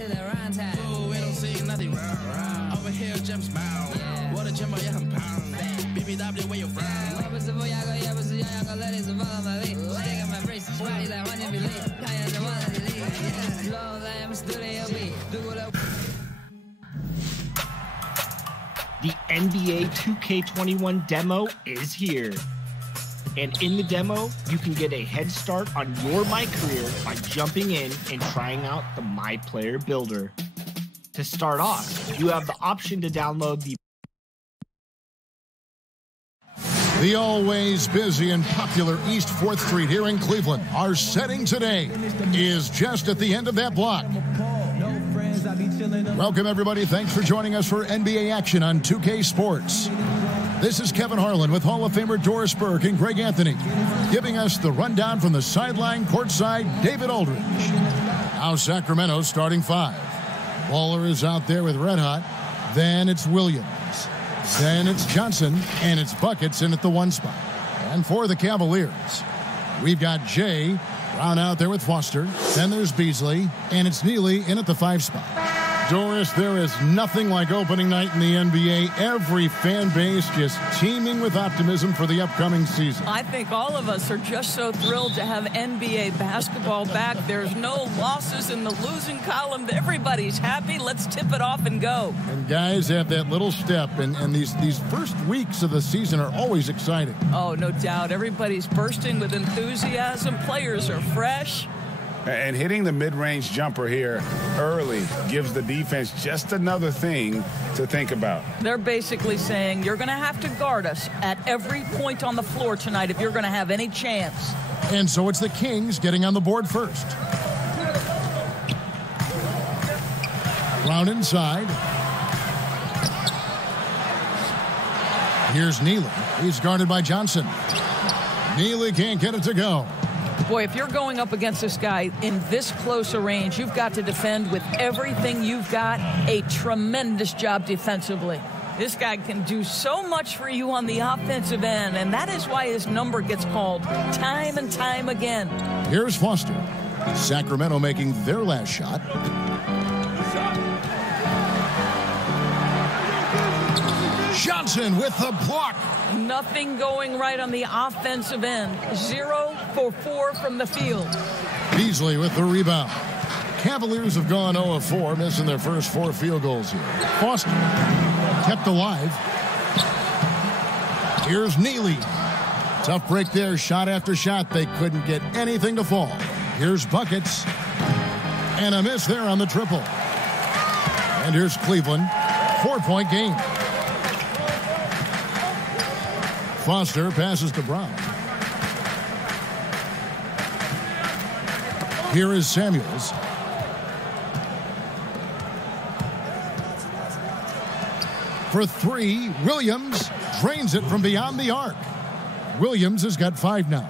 Ooh, we don't see nothing wrong. Over here, Jim smile. What a gym, yeah, I'm pound. BBW, where you from? The NBA 2K21 demo is here. And in the demo, you can get a head start on your My Career by jumping in and trying out the My Player Builder. To start off, you have the option to download The always busy and popular East 4th Street here in Cleveland. Our setting today is just at the end of that block. Welcome, everybody. Thanks for joining us for NBA action on 2K Sports. This is Kevin Harlan with Hall of Famer Doris Burke and Greg Anthony, giving us the rundown from the sideline, courtside, David Aldridge. Now Sacramento starting 5. Waller is out there with Red Hot. Then it's Williams. Then it's Johnson, and it's Buckets in at the 1 spot. And for the Cavaliers, we've got Jay Brown out there with Foster. Then there's Beasley, and it's Neely in at the 5 spot. Doris, there is nothing like opening night in the NBA. Every fan base just teeming with optimism for the upcoming season. I think all of us are just so thrilled to have NBA basketball back. There's no losses in the losing column. Everybody's happy. Let's tip it off and go. And guys have that little step, and these first weeks of the season are always exciting. Oh, no doubt. Everybody's bursting with enthusiasm. Players are fresh. And hitting the mid-range jumper here early gives the defense just another thing to think about. They're basically saying you're going to have to guard us at every point on the floor tonight if you're going to have any chance. And so it's the Kings getting on the board first. Brown inside. Here's Neely. He's guarded by Johnson. Neely can't get it to go. Boy, if you're going up against this guy in this close a range, you've got to defend with everything you've got. A tremendous job defensively. This guy can do so much for you on the offensive end, and that is why his number gets called time and time again. Here's Foster. Sacramento making their last shot. Johnson with the block. Nothing going right on the offensive end. 0 for 4 from the field. Beasley with the rebound. Cavaliers have gone 0 of 4, missing their first 4 field goals here. Foster kept alive. Here's Neely. Tough break there, shot after shot. They couldn't get anything to fall. Here's Buckets. And a miss there on the triple. And here's Cleveland. 4-point game. Foster passes to Brown. Here is Samuels. For 3, Williams drains it from beyond the arc. Williams has got 5 now.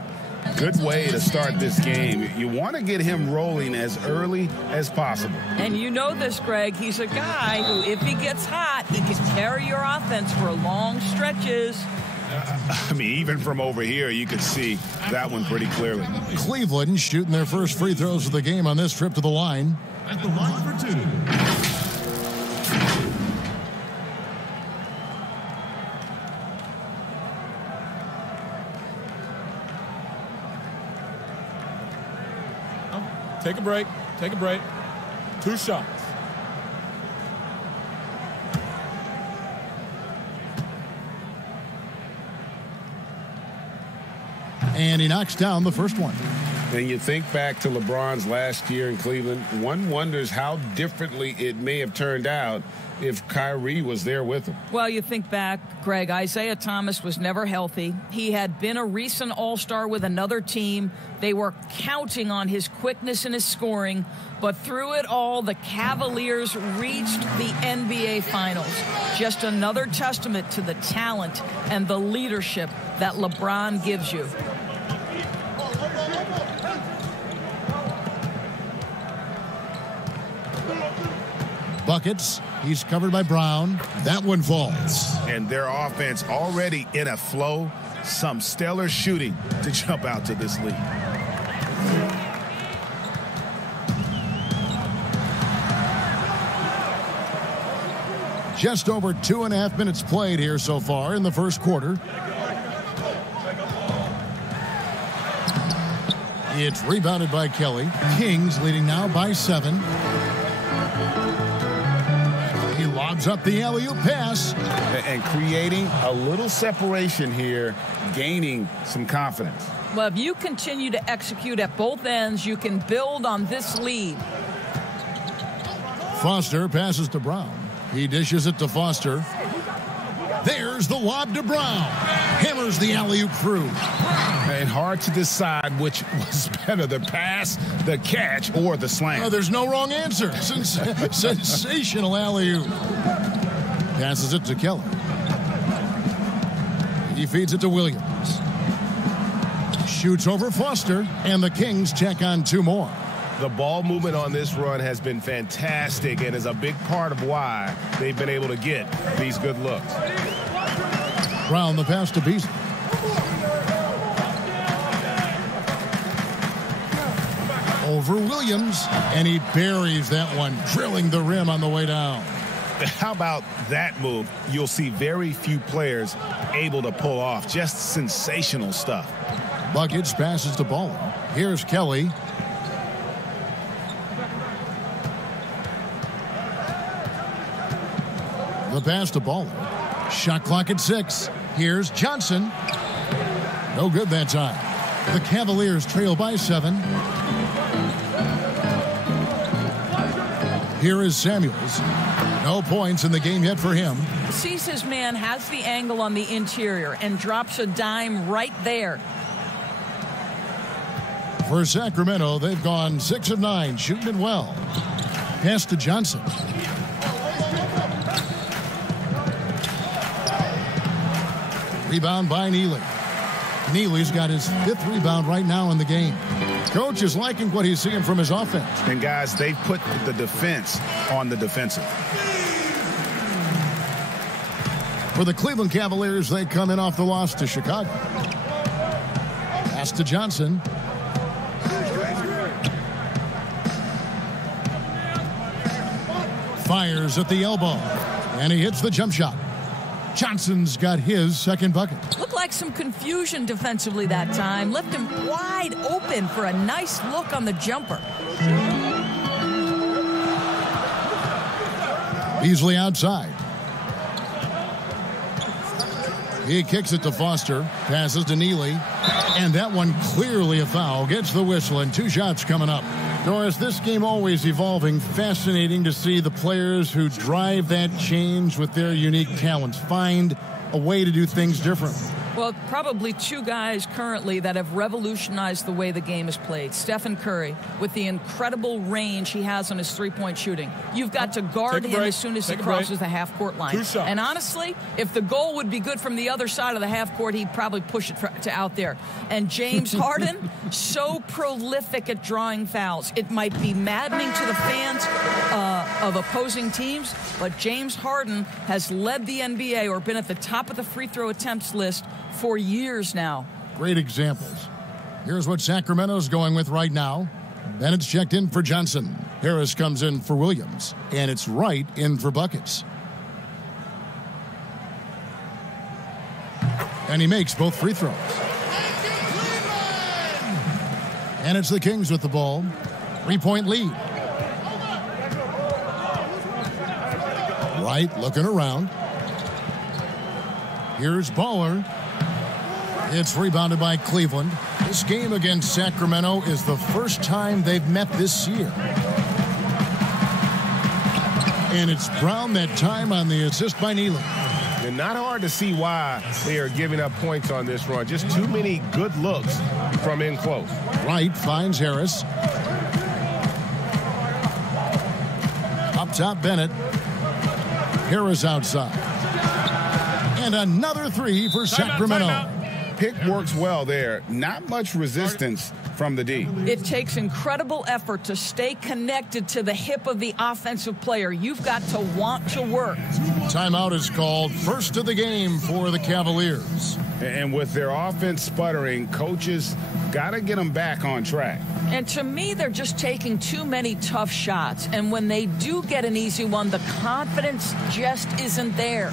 Good way to start this game. You want to get him rolling as early as possible. And you know this, Greg. He's a guy who, if he gets hot, he can carry your offense for long stretches. I mean, even from over here, you could see that one pretty clearly. Cleveland shooting their first free throws of the game on this trip to the line. At the line for 2. Take a break. Take a break. 2 shots. And he knocks down the first one. And you think back to LeBron's last year in Cleveland, one wonders how differently it may have turned out if Kyrie was there with him. Well, you think back, Greg, Isaiah Thomas was never healthy. He had been a recent All-Star with another team. They were counting on his quickness and his scoring. But through it all, the Cavaliers reached the NBA Finals. Just another testament to the talent and the leadership that LeBron gives you. Buckets. He's covered by Brown. That one falls. And their offense already in a flow. Some stellar shooting to jump out to this lead. Just over 2.5 minutes played here so far in the first quarter. It's rebounded by Kelly. Kings leading now by 7. He lobs up the alley-oop pass. And creating a little separation here, gaining some confidence. Well, if you continue to execute at both ends, you can build on this lead. Foster passes to Brown. He dishes it to Foster. There's the lob to Brown. Hammers the alley-oop through. And hard to decide which was better, the pass, the catch, or the slam. Oh, there's no wrong answer. Sensational alley-oop. Passes it to Kelly. He feeds it to Williams. Shoots over Foster, and the Kings check on 2 more. The ball movement on this run has been fantastic and is a big part of why they've been able to get these good looks. Brown the pass to Beasley. Over Williams, and he buries that one, drilling the rim on the way down. How about that move? You'll see very few players able to pull off. Just sensational stuff. Buckets passes to Baller. Here's Kelly. The pass to Baller. Shot clock at 6. Here's Johnson. No good that time. The Cavaliers trail by 7. Here is Samuels. No points in the game yet for him. Sees his man, has the angle on the interior, and drops a dime right there. For Sacramento, they've gone 6 of 9, shooting it well. Pass to Johnson. Rebound by Neely. Neely's got his 5th rebound right now in the game. Coach is liking what he's seeing from his offense. And guys, they've put the defense on the defensive. For the Cleveland Cavaliers, they come in off the loss to Chicago. Pass to Johnson. Fires at the elbow. And he hits the jump shot. Johnson's got his 2nd bucket. Looked like some confusion defensively that time. Left him wide open for a nice look on the jumper. Beasley outside. He kicks it to Foster. Passes to Neely. And that one clearly a foul. Gets the whistle, and 2 shots coming up. Doris, this game always evolving. Fascinating to see the players who drive that change with their unique talents find a way to do things differently. Well, probably 2 guys currently that have revolutionized the way the game is played. Stephen Curry, with the incredible range he has on his 3-point shooting. You've got to guard him as soon as he crosses the half-court line. 2 shots. And honestly, if the goal would be good from the other side of the half-court, he'd probably push it to out there. And James Harden, so prolific at drawing fouls. It might be maddening to the fans of opposing teams, but James Harden has led the NBA or been at the top of the free throw attempts list for years now. Great examples. Here's what Sacramento's going with right now. Bennett's checked in for Johnson. Harris comes in for Williams. And it's Wright in for buckets. And he makes both free throws. And it's the Kings with the ball. 3-point lead. Wright looking around. Here's Baller. It's rebounded by Cleveland. This game against Sacramento is the first time they've met this year. And it's Brown that time on the assist by Neely. And not hard to see why they are giving up points on this run. Just too many good looks from in close. Wright finds Harris. Up top, Bennett. Harris outside. And another 3 for Sacramento. Pick works well there. Not much resistance from the D. It takes incredible effort to stay connected to the hip of the offensive player. You've got to want to work. Timeout is called. First of the game for the Cavaliers. And with their offense sputtering, coaches Got to get them back on track. And to me, they're just taking too many tough shots. And when they do get an easy one, the confidence just isn't there.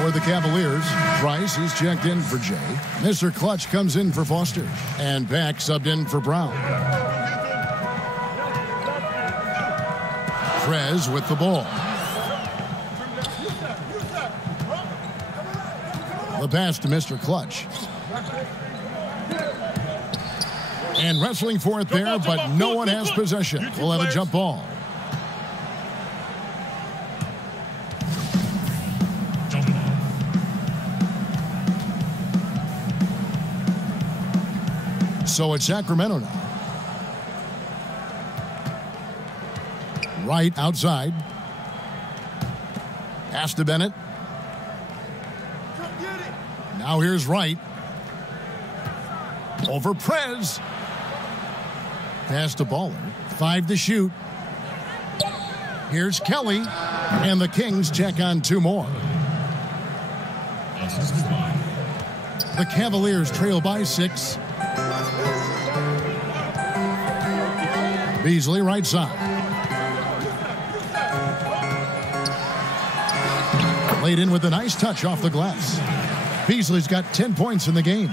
For the Cavaliers, Price is checked in for Jay. Mr. Clutch comes in for Foster. And Pack subbed in for Brown. Trez with the ball. The pass to Mr. Clutch. And wrestling for it there, but no one has possession. We'll have a jump ball. So it's Sacramento now. Wright outside. Pass to Bennett. Now here's Wright. Over Prez. Pass to Baller. 5 to shoot. Here's Kelly. And the Kings check on 2 more. The Cavaliers trail by 6. Beasley right side. Laid in with a nice touch off the glass. Beasley's got 10 points in the game.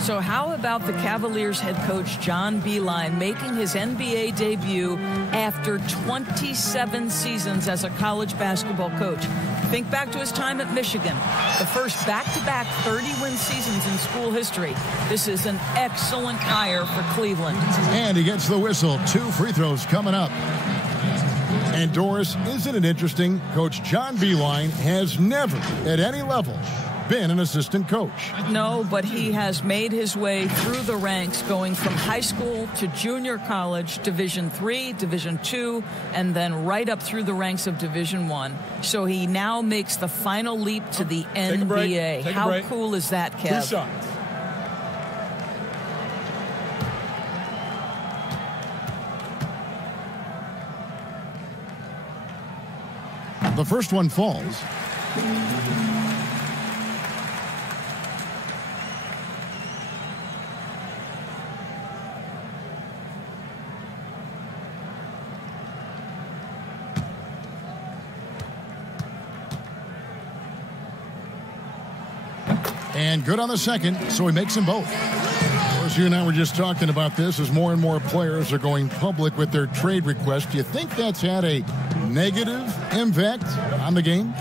So how about the Cavaliers head coach John Beilein making his NBA debut after 27 seasons as a college basketball coach? Think back to his time at Michigan, the first back-to-back 30-win seasons in school history. This is an excellent hire for Cleveland. And he gets the whistle. 2 free throws coming up. And Doris, isn't it interesting? Coach John Beilein has never, at any level, been an assistant coach. No, but he has made his way through the ranks, going from high school to junior college, Division III, Division II, and then right up through the ranks of Division I. So he now makes the final leap to the NBA. How cool is that, Kev? 2 shots. The first one falls. And good on the second, so he makes them both. Of course, you and I were just talking about this as more and more players are going public with their trade requests. Do you think that's had a negative impact on the game?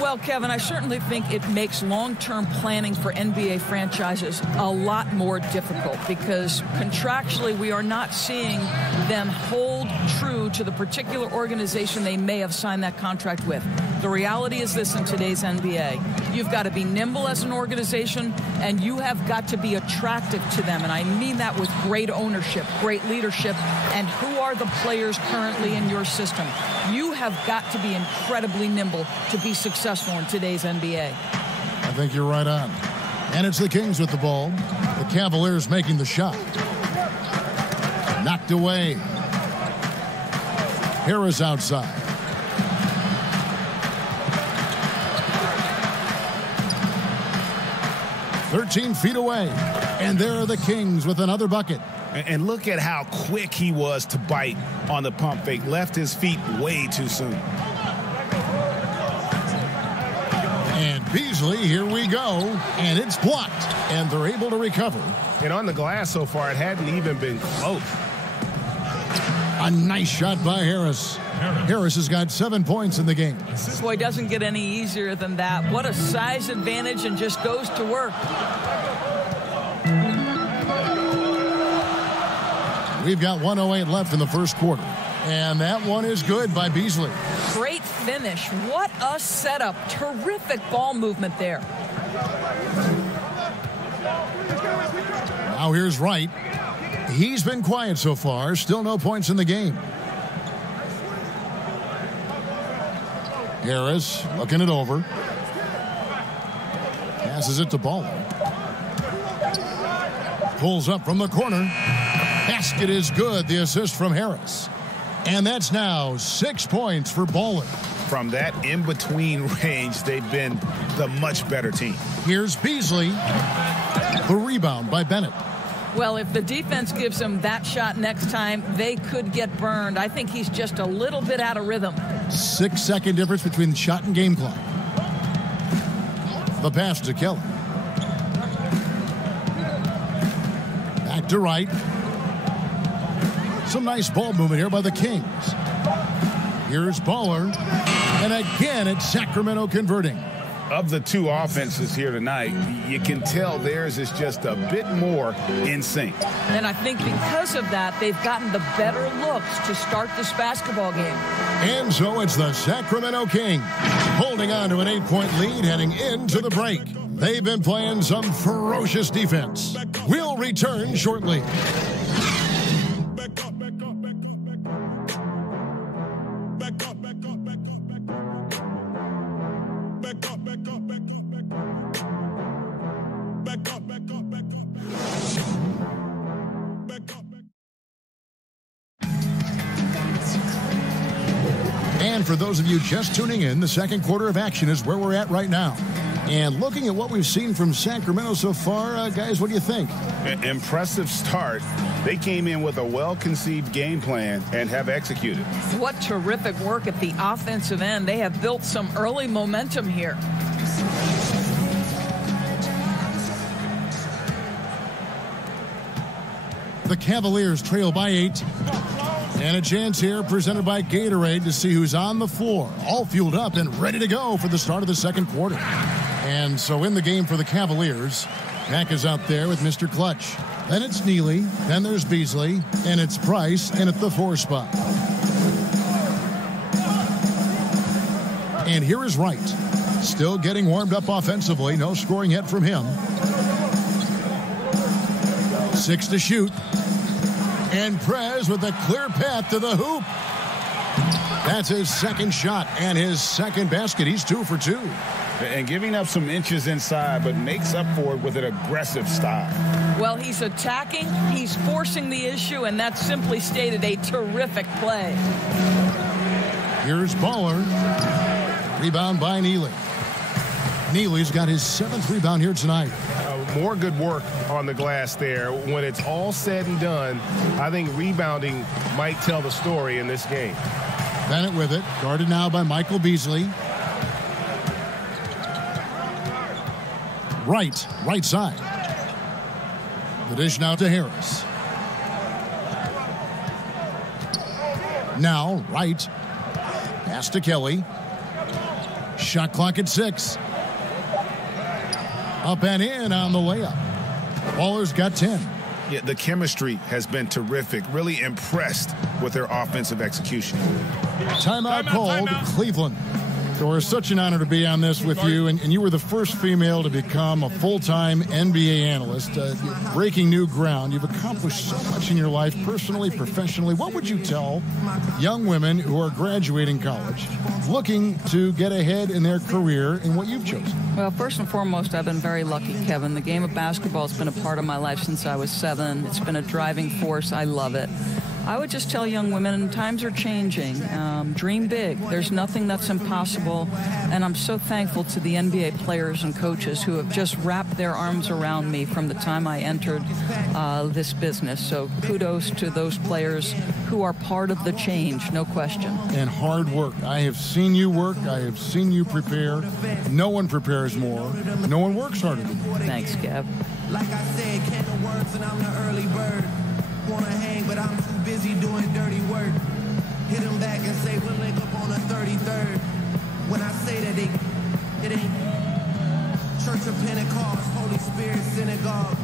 Well, Kevin, I certainly think it makes long-term planning for NBA franchises a lot more difficult because contractually we are not seeing them hold true to the particular organization they may have signed that contract with. The reality is this in today's NBA. You've got to be nimble as an organization, and you have got to be attractive to them. And I mean that with great ownership, great leadership, and who are the players currently in your system. You have got to be incredibly nimble to be successful in today's NBA. I think you're right on. And it's the Kings with the ball. The Cavaliers making the shot. Knocked away. Harris outside. "13 feet away." And there are the Kings with another bucket. And look at how quick he was to bite on the pump fake. Left his feet way too soon. And Beasley, here we go. And it's blocked. And they're able to recover. And on the glass so far, it hadn't even been close. A nice shot by Harris. Harris has got 7 points in the game. Boy, doesn't get any easier than that. What a size advantage, and just goes to work. We've got 1:08 left in the first quarter. And that one is good by Beasley. Great finish. What a setup. Terrific ball movement there. Now here's Wright. He's been quiet so far. Still no points in the game. Harris looking it over. Passes it to Baller. Pulls up from the corner. Basket is good. The assist from Harris. And that's now 6 points for Baller. From that in-between range, they've been the much better team. Here's Beasley. The rebound by Bennett. Well, if the defense gives him that shot next time, they could get burned. I think he's just a little bit out of rhythm. 6-second difference between the shot and game clock. The pass to Kelly. Back to Wright. Some nice ball movement here by the Kings. Here's Baller. And again, it's Sacramento converting. Of the two offenses here tonight, you can tell theirs is just a bit more in sync. And I think because of that, they've gotten the better looks to start this basketball game. And so it's the Sacramento Kings holding on to an 8-point lead heading into the break. They've been playing some ferocious defense. We'll return shortly. And for those of you just tuning in, the second quarter of action is where we're at right now. And looking at what we've seen from Sacramento so far, guys, what do you think? Impressive start. They came in with a well-conceived game plan and have executed. What terrific work at the offensive end. They have built some early momentum here. The Cavaliers trail by 8. And a chance here presented by Gatorade to see who's on the floor. All fueled up and ready to go for the start of the second quarter. And so in the game for the Cavaliers, Mack is out there with Mr. Clutch. Then it's Neely. Then there's Beasley. And it's Price in at the 4 spot. And here is Wright. Still getting warmed up offensively. No scoring yet from him. 6 to shoot. And Prez with a clear path to the hoop. That's his second shot and his second basket. He's 2 for 2. And giving up some inches inside, but makes up for it with an aggressive style. Well, he's attacking, he's forcing the issue, and that's simply stated a terrific play. Here's Baller. Rebound by Neely. Neely's got his 7th rebound here tonight. More good work on the glass there. When it's all said and done, I think rebounding might tell the story in this game. Bennett with it, guarded now by Michael Beasley. Right side. The dish now to Harris. Now Wright. Pass to Kelly. Shot clock at 6. Up and in on the layup. Baller's got 10. Yeah, the chemistry has been terrific. Really impressed with their offensive execution. Timeout called. Cleveland. So it's such an honor to be on this with you, and you were the first female to become a full-time NBA analyst. Breaking new ground. You've accomplished so much in your life, personally, professionally. What would you tell young women who are graduating college, looking to get ahead in their career in what you've chosen? Well, first and foremost, I've been very lucky, Kevin. The game of basketball has been a part of my life since I was 7. It's been a driving force. I love it. I would just tell young women, times are changing. Dream big. There's nothing that's impossible. And I'm so thankful to the NBA players and coaches who have just wrapped their arms around me from the time I entered this business. So kudos to those players who are part of the change, no question. And hard work. I have seen you work. I have seen you prepare. No one prepares more. No one works harder than you. Thanks, Kev. Like I said, can words and I'm the early bird. Wanna hang, but I'm too busy doing dirty work. Hit him back and say we'll link up on the 33rd. When I say that it ain't Church of Pentecost, Holy Spirit Synagogue.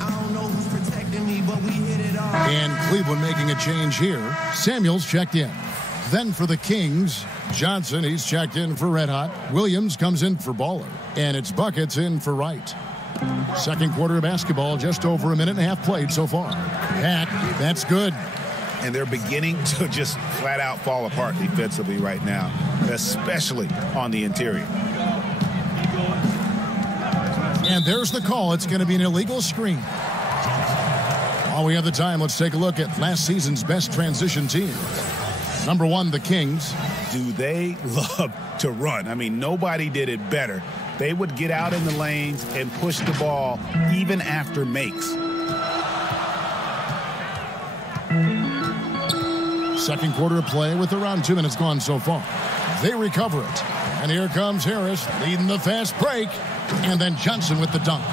I don't know who's protecting me, but we hit it off. And Cleveland making a change here. Samuels checked in. Then for the Kings, Johnson, he's checked in for Red Hot. Williams comes in for Baller. And it's Buckets in for Wright. Second quarter of basketball, just over a minute and a half played so far. That's good. And they're beginning to just flat out fall apart defensively right now, especially on the interior. And there's the call. It's going to be an illegal screen. While we have the time, let's take a look at last season's best transition team. Number 1, the Kings. Do they love to run? I mean, nobody did it better. They would get out in the lanes and push the ball even after makes. Second quarter of play with around 2 minutes gone so far. They recover it. And here comes Harris leading the fast break. And then Johnson with the dunk.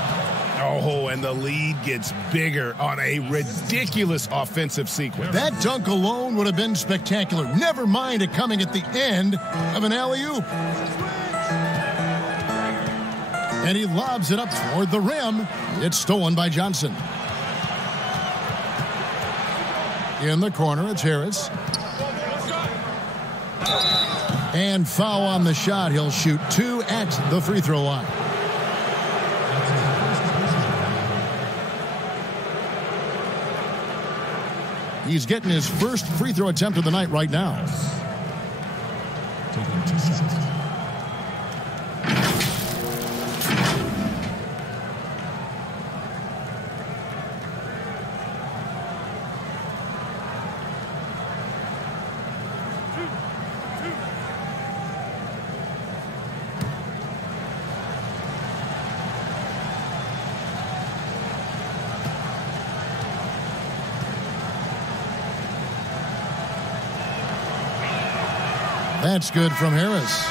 Oh, and the lead gets bigger on a ridiculous offensive sequence. That dunk alone would have been spectacular. Never mind it coming at the end of an alley-oop. And he lobs it up toward the rim. It's stolen by Johnson. In the corner, it's Harris. And foul on the shot. He'll shoot 2 at the free throw line. He's getting his first free throw attempt of the night right now. That's good from Harris.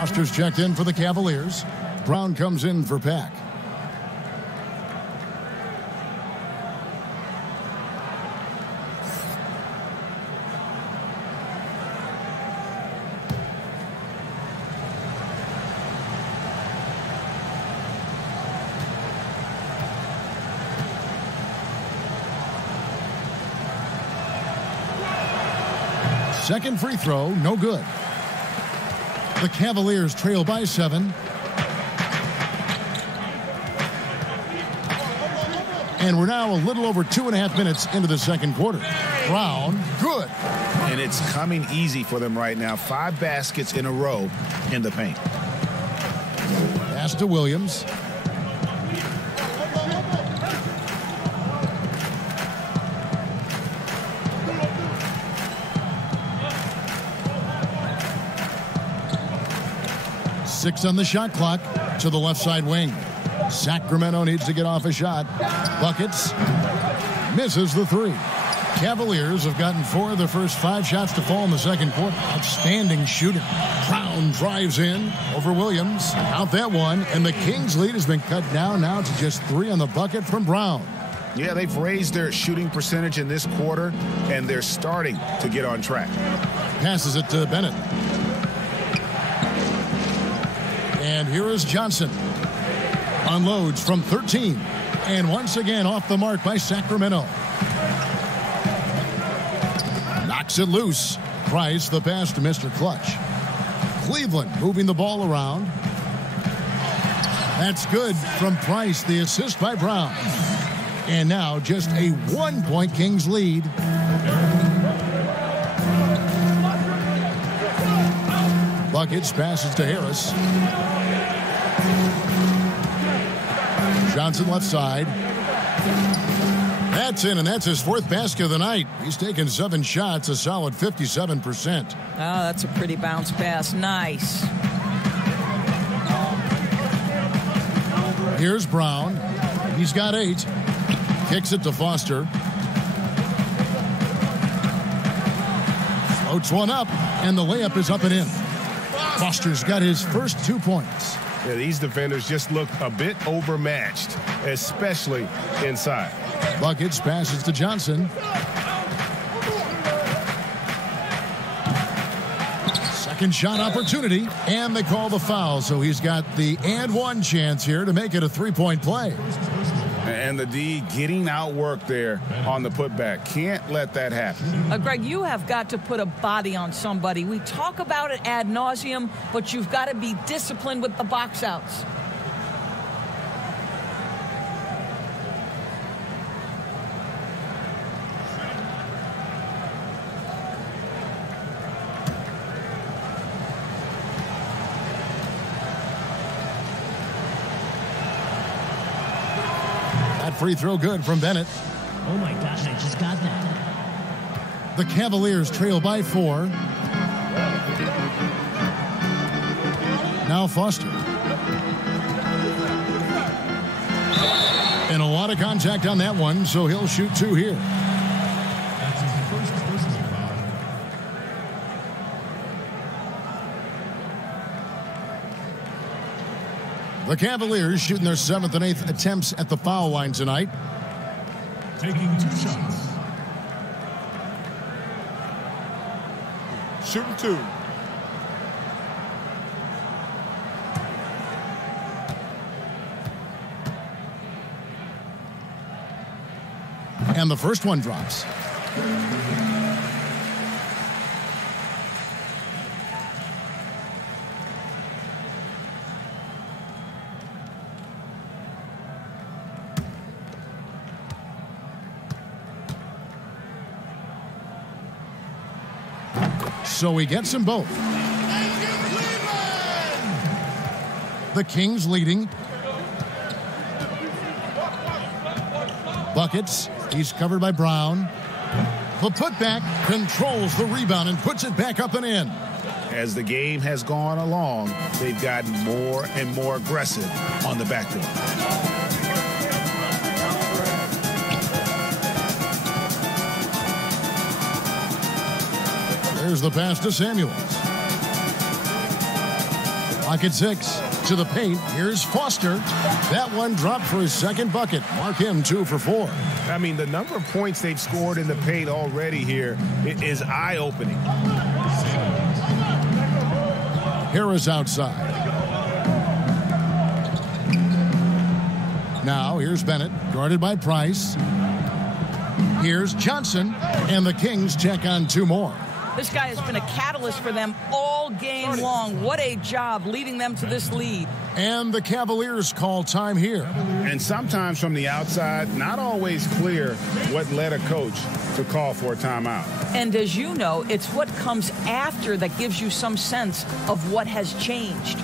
Foster's checked in for the Cavaliers. Brown comes in for Pack. Second free throw, no good. The Cavaliers trail by 7. And we're now a little over 2.5 minutes into the second quarter. Brown, good. And it's coming easy for them right now. 5 baskets in a row in the paint. Pass to Williams. Six on the shot clock to the left side wing. Sacramento needs to get off a shot. Buckets. Misses the 3. Cavaliers have gotten 4 of the first 5 shots to fall in the second quarter. Outstanding shooting. Brown drives in over Williams. Out that one. And the Kings' lead has been cut down now to just 3 on the bucket from Brown. Yeah, they've raised their shooting percentage in this quarter, and they're starting to get on track. Passes it to Bennett. And here is Johnson. Unloads from 13. And once again off the mark by Sacramento. Knocks it loose. Price the pass to Mr. Clutch. Cleveland moving the ball around. That's good from Price. The assist by Brown. And now just a 1-point Kings lead. Buckets passes to Harris. Johnson left side. That's in, and that's his 4th basket of the night. He's taken 7 shots, a solid 57%. Oh, that's a pretty bounce pass. Nice. Here's Brown. He's got 8. Kicks it to Foster. Floats one up, and the layup is up and in. Foster's got his first 2 points. Yeah, these defenders just look a bit overmatched, especially inside. Buckets passes to Johnson. Second shot opportunity, and they call the foul, so he's got the and 1 chance here to make it a 3-point play. And the D getting outworked there on the putback. Can't let that happen. Greg, you have got to put a body on somebody. We talk about it ad nauseum, but you've got to be disciplined with the box outs. Free throw good from Bennett. Oh my gosh, I just got that. The Cavaliers trail by 4. Now Foster. And a lot of contact on that one, so he'll shoot 2 here. That's his first personal foul. The Cavaliers shooting their 7th and 8th attempts at the foul line tonight. Taking 2 shots. Shooting 2. And the first one drops. So he gets them both. The Kings leading. Buckets. He's covered by Brown. The putback controls the rebound and puts it back up and in. As the game has gone along, they've gotten more and more aggressive on the backdoor. There's the pass to Samuels. Pocket 6 to the paint. Here's Foster. That one dropped for his second bucket. Mark him 2 for 4. I mean, the number of points they've scored in the paint already here is eye-opening. Harris outside. Now here's Bennett, guarded by Price. Here's Johnson, and the Kings check on 2 more. This guy has been a catalyst for them all game long. What a job leading them to this lead. And the Cavaliers call time here. And sometimes from the outside, not always clear what led a coach to call for a timeout. And as you know, it's what comes after that gives you some sense of what has changed.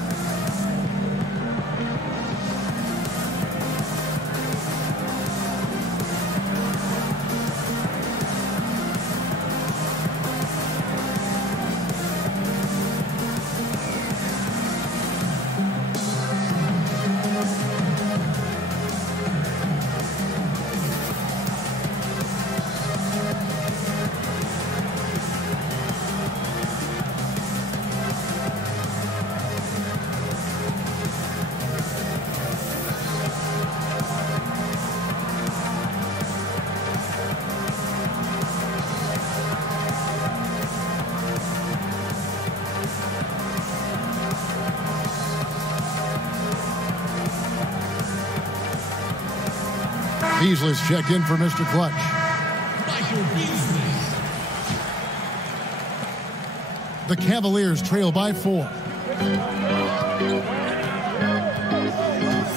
Beasley's checked in for Mr. Clutch. The Cavaliers trail by 4.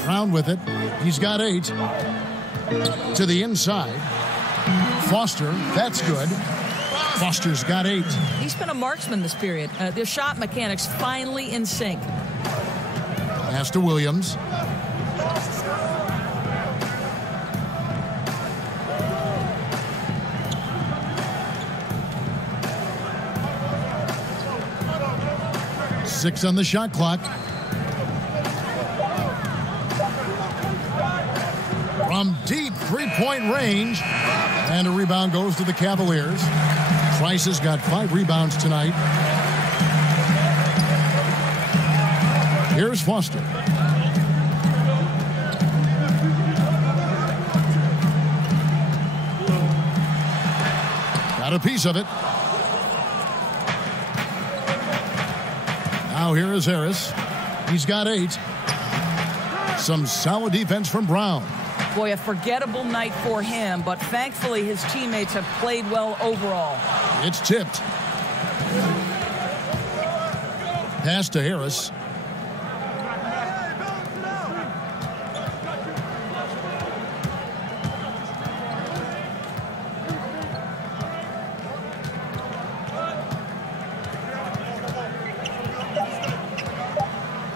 Brown with it. He's got 8. To the inside. Foster, that's good. Foster's got 8. He's been a marksman this period. Their shot mechanics finally in sync. Pass to Williams. Six on the shot clock. From deep three-point range. And a rebound goes to the Cavaliers. Price has got 5 rebounds tonight. Here's Foster. Got a piece of it. Now here is Harris. He's got 8. Some solid defense from Brown. Boy, a forgettable night for him, but thankfully his teammates have played well overall. It's tipped. Pass to Harris.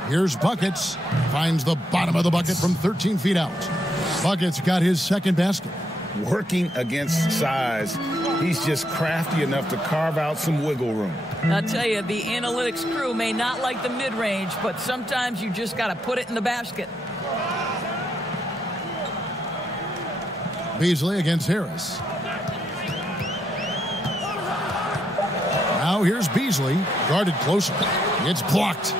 Here's Buckets. Finds the bottom of the bucket from 13 feet out. Buckets got his second basket. Working against size, he's just crafty enough to carve out some wiggle room. I'll tell you, the analytics crew may not like the mid-range, but sometimes you just got to put it in the basket. Beasley against Harris. Now here's Beasley, guarded closely. It's blocked.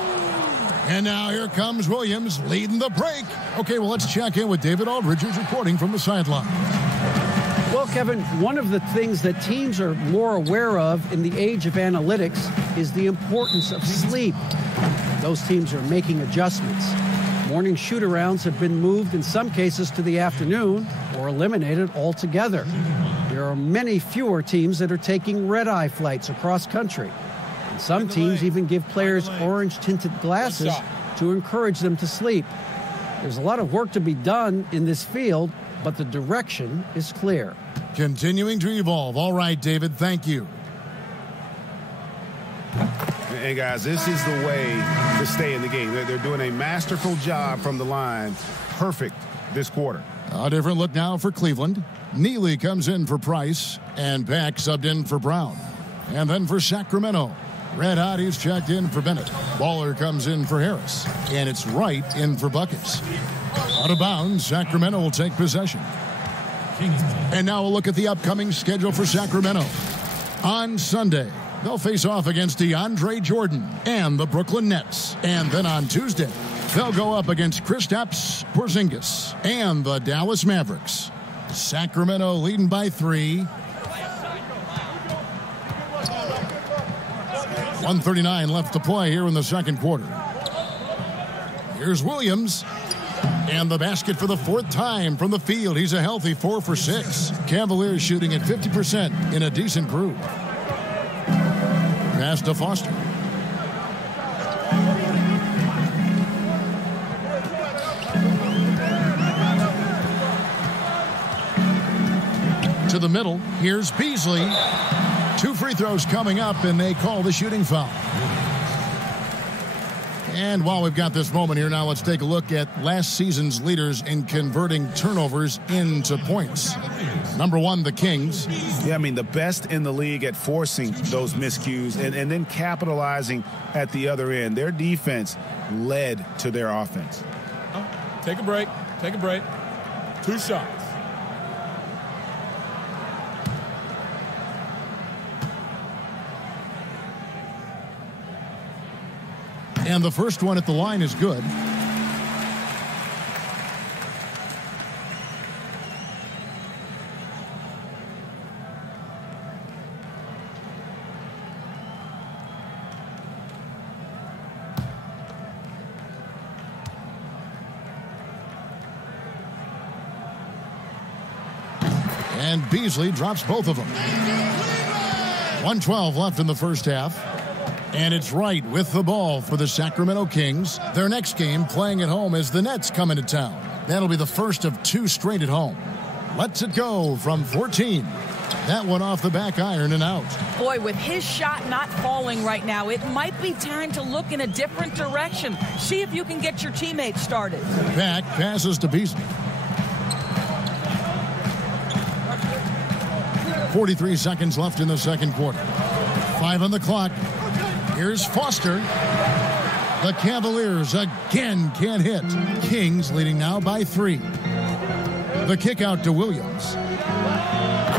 And now here comes Williams leading the break. Okay, well, let's check in with David Aldridge, who's reporting from the sideline. Well, Kevin, one of the things that teams are more aware of in the age of analytics is the importance of sleep. Those teams are making adjustments. Morning shoot-arounds have been moved in some cases to the afternoon or eliminated altogether. There are many fewer teams that are taking red-eye flights across country. And some teams even give players orange-tinted glasses to encourage them to sleep. There's a lot of work to be done in this field, but the direction is clear. Continuing to evolve. All right, David, thank you. Hey, guys, this is the way to stay in the game. They're doing a masterful job from the line. Perfect this quarter. A different look now for Cleveland. Neely comes in for Price, and Pack subbed in for Brown. And then for Sacramento, Red Hotties checked in for Bennett. Baller comes in for Harris, and it's Wright in for Buckets. Out of bounds, Sacramento will take possession. And now we'll look at the upcoming schedule for Sacramento. On Sunday, they'll face off against DeAndre Jordan and the Brooklyn Nets. And then on Tuesday, they'll go up against Kristaps Porzingis and the Dallas Mavericks. Sacramento leading by 3. 1:39 left to play here in the second quarter. Here's Williams. And the basket for the 4th time from the field. He's a healthy 4 for 6. Cavaliers shooting at 50% in a decent group. Pass to Foster. To the middle. Here's Beasley. 2 free throws coming up, and they call the shooting foul. And while we've got this moment here now, let's take a look at last season's leaders in converting turnovers into points. Number 1, the Kings. Yeah, I mean, the best in the league at forcing those miscues and then capitalizing at the other end. Their defense led to their offense. Take a break. Take a break. 2 shots. And the first one at the line is good. And Beasley drops both of them. 1:12 left in the first half. And it's Wright with the ball for the Sacramento Kings. Their next game playing at home as the Nets come into town. That'll be the first of 2 straight at home. Lets it go from 14. That one off the back iron and out. Boy, with his shot not falling right now, it might be time to look in a different direction. See if you can get your teammates started. Pack passes to Beasley. 43 seconds left in the second quarter. 5 on the clock. Here's Foster. The Cavaliers again can't hit. Kings leading now by 3. The kick out to Williams.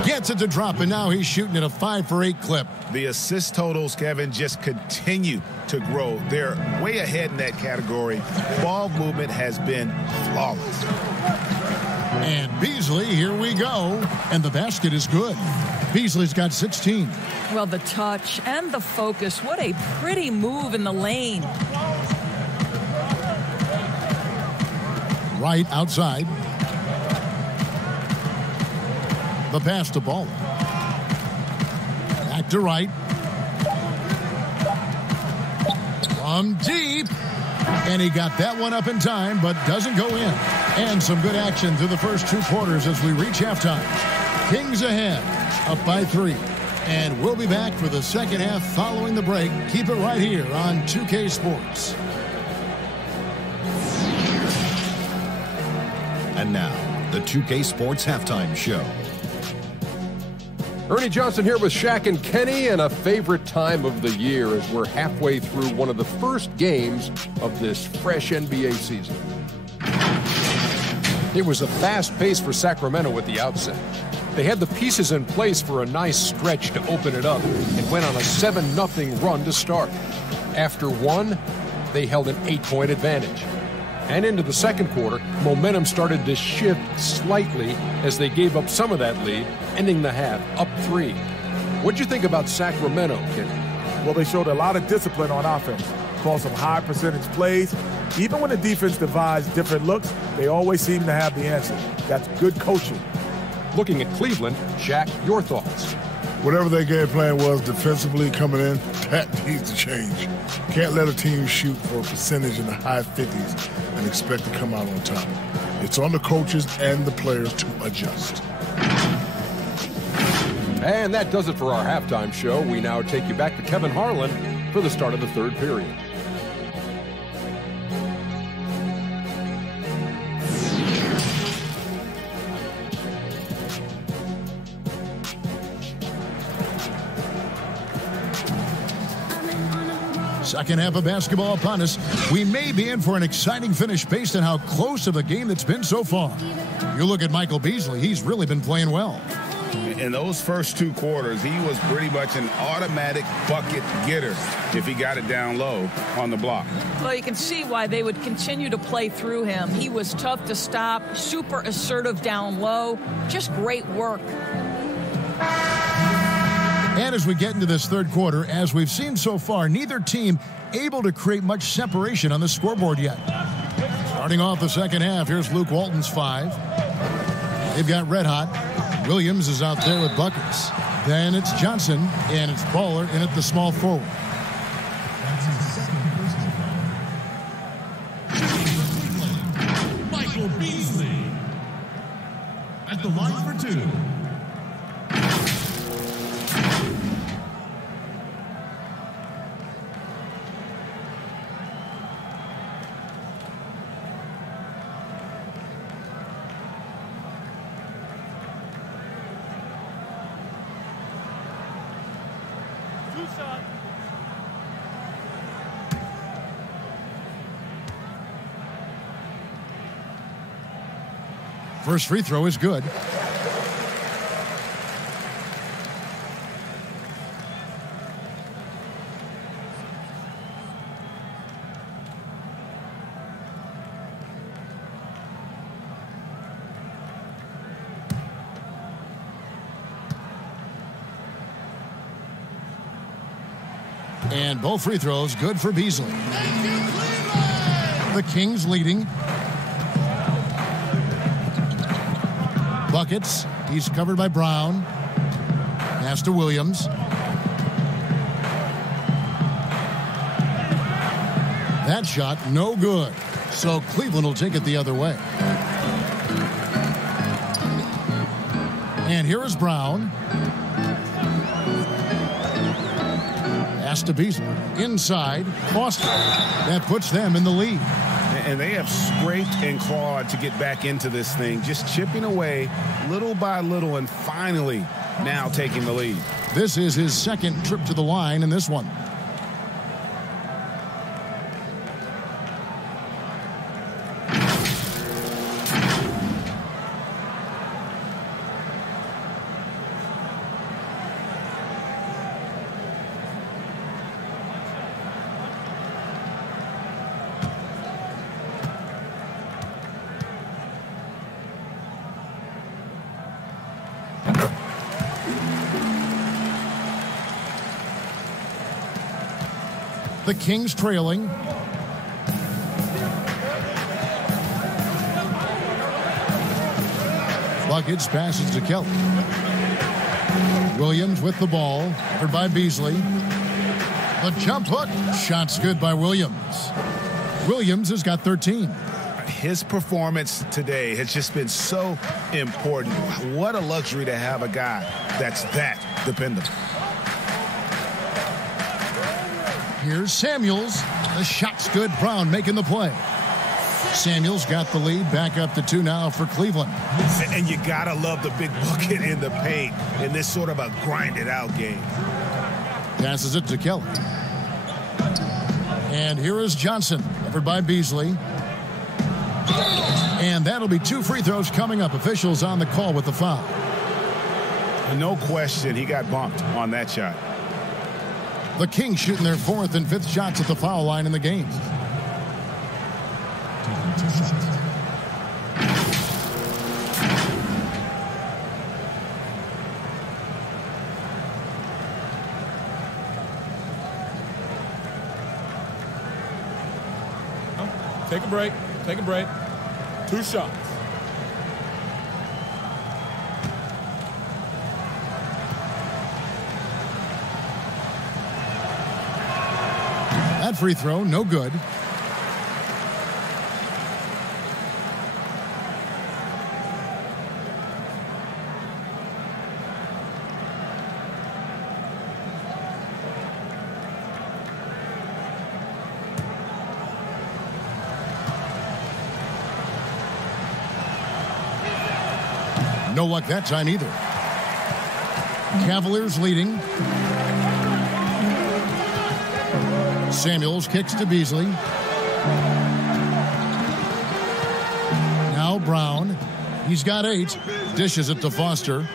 Gets it to drop, and now he's shooting at a 5 for 8 clip. The assist totals, Kevin, just continue to grow. They're way ahead in that category. Ball movement has been flawless. And Beasley, here we go. And the basket is good. Beasley's got 16. Well, the touch and the focus. What a pretty move in the lane. Right outside. The pass to Baller. Back to Wright. From deep. And he got that one up in time, but doesn't go in. And some good action through the first 2 quarters as we reach halftime. Kings ahead, up by 3. And we'll be back for the second half following the break. Keep it right here on 2K Sports. And now, the 2K Sports Halftime Show. Ernie Johnson here with Shaq and Kenny, and a favorite time of the year as we're halfway through one of the first games of this fresh NBA season. It was a fast pace for Sacramento at the outset. They had the pieces in place for a nice stretch to open it up and went on a 7-0 run to start. After one, they held an 8-point advantage. And into the second quarter, momentum started to shift slightly as they gave up some of that lead, ending the half up 3. What'd you think about Sacramento, Kenny? Well, they showed a lot of discipline on offense. Called some high percentage plays. Even when the defense devised different looks, they always seem to have the answer. That's good coaching. Looking at Cleveland, Shaq, your thoughts? Whatever their game plan was defensively coming in, that needs to change. Can't let a team shoot for a percentage in the high 50s and expect to come out on top. It's on the coaches and the players to adjust. And that does it for our halftime show. We now take you back to Kevin Harlan for the start of the third period. Second half of basketball upon us. We may be in for an exciting finish based on how close of a game that's been so far. You look at Michael Beasley, he's really been playing well. In those first 2 quarters, he was pretty much an automatic bucket getter if he got it down low on the block. Well, you can see why they would continue to play through him. He was tough to stop, super assertive down low, just great work. And as we get into this third quarter, as we've seen so far, neither team able to create much separation on the scoreboard yet. Starting off the second half, here's Luke Walton's 5. They've got red hot. Williams is out there with buckets. Then it's Johnson, and it's Baller in at the small forward. Michael Beasley at the line for 2. First free throw is good. And both free throws good for Beasley. The Kings leading. Buckets. He's covered by Brown. Pass to Williams. That shot no good. So Cleveland will take it the other way. And here is Brown. Pass to Beasley. Inside. Foster. That puts them in the lead. And they have scraped and clawed to get back into this thing, just chipping away little by little and finally now taking the lead. This is his second trip to the line in this one. The Kings trailing. Buckets passes to Kelly. Williams with the ball, covered by Beasley. The jump hook, shot's good by Williams. Williams has got 13. His performance today has just been so important. What a luxury to have a guy that's that dependable. Here's Samuels. The shot's good. Brown making the play. Samuels got the lead, back up to 2 now for Cleveland. And you gotta love the big bucket in the paint in this sort of a grinded-out game. Passes it to Kelly. And here is Johnson, covered by Beasley. And that'll be 2 free throws coming up. Officials on the call with the foul. No question, he got bumped on that shot. The Kings shooting their 4th and 5th shots at the foul line in the game. Take a break. Take a break. 2 shots. That free throw, no good. No luck that time either. Cavaliers leading. Samuels kicks to Beasley. Now Brown. He's got 8. Dishes it to Foster.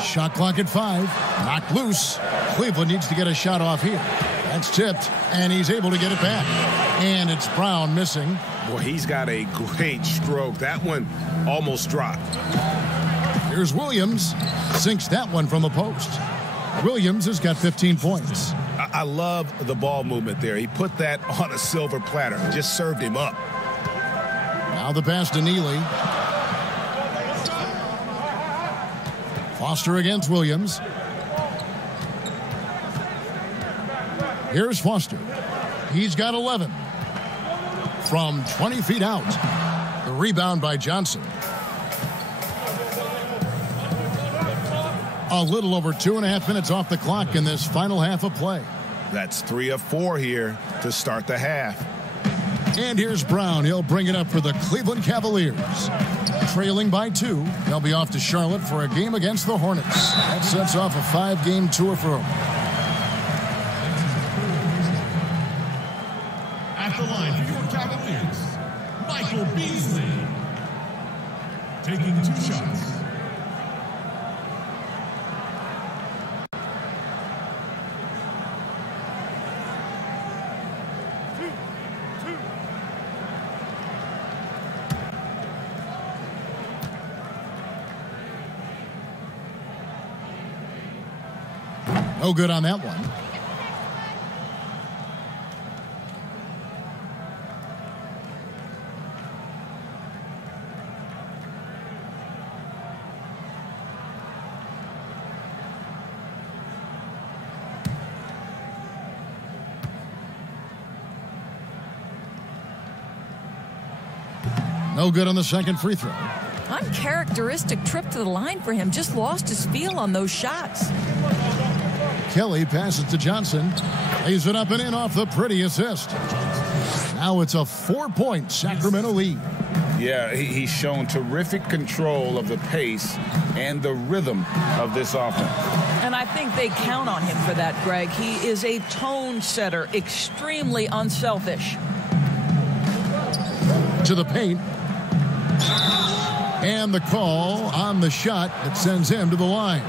Shot clock at 5. Knocked loose. Cleveland needs to get a shot off here. That's tipped, and he's able to get it back. And it's Brown missing. Boy, he's got a great stroke. That one almost dropped. Here's Williams. Sinks that one from the post. Williams has got 15 points. I love the ball movement there. He put that on a silver platter. Just served him up. Now the pass to Neely. Foster against Williams. Here's Foster. He's got 11. From 20 feet out. The rebound by Johnson. A little over 2.5 minutes off the clock in this final half of play. That's 3 of 4 here to start the half. And here's Brown. He'll bring it up for the Cleveland Cavaliers. Trailing by 2. They'll be off to Charlotte for a game against the Hornets. That sets off a 5-game tour for them. At the line for your Cavaliers, Michael Beasley. Taking 2 shots. No good on that one. No good on the second free throw. Uncharacteristic trip to the line for him. Just lost his feel on those shots. Kelly passes to Johnson. Lays it up and in off the pretty assist. Now it's a 4-point Sacramento lead. Yeah, he's shown terrific control of the pace and the rhythm of this offense. And I think they count on him for that, Greg. He is a tone setter, extremely unselfish. To the paint. And the call on the shot that sends him to the line.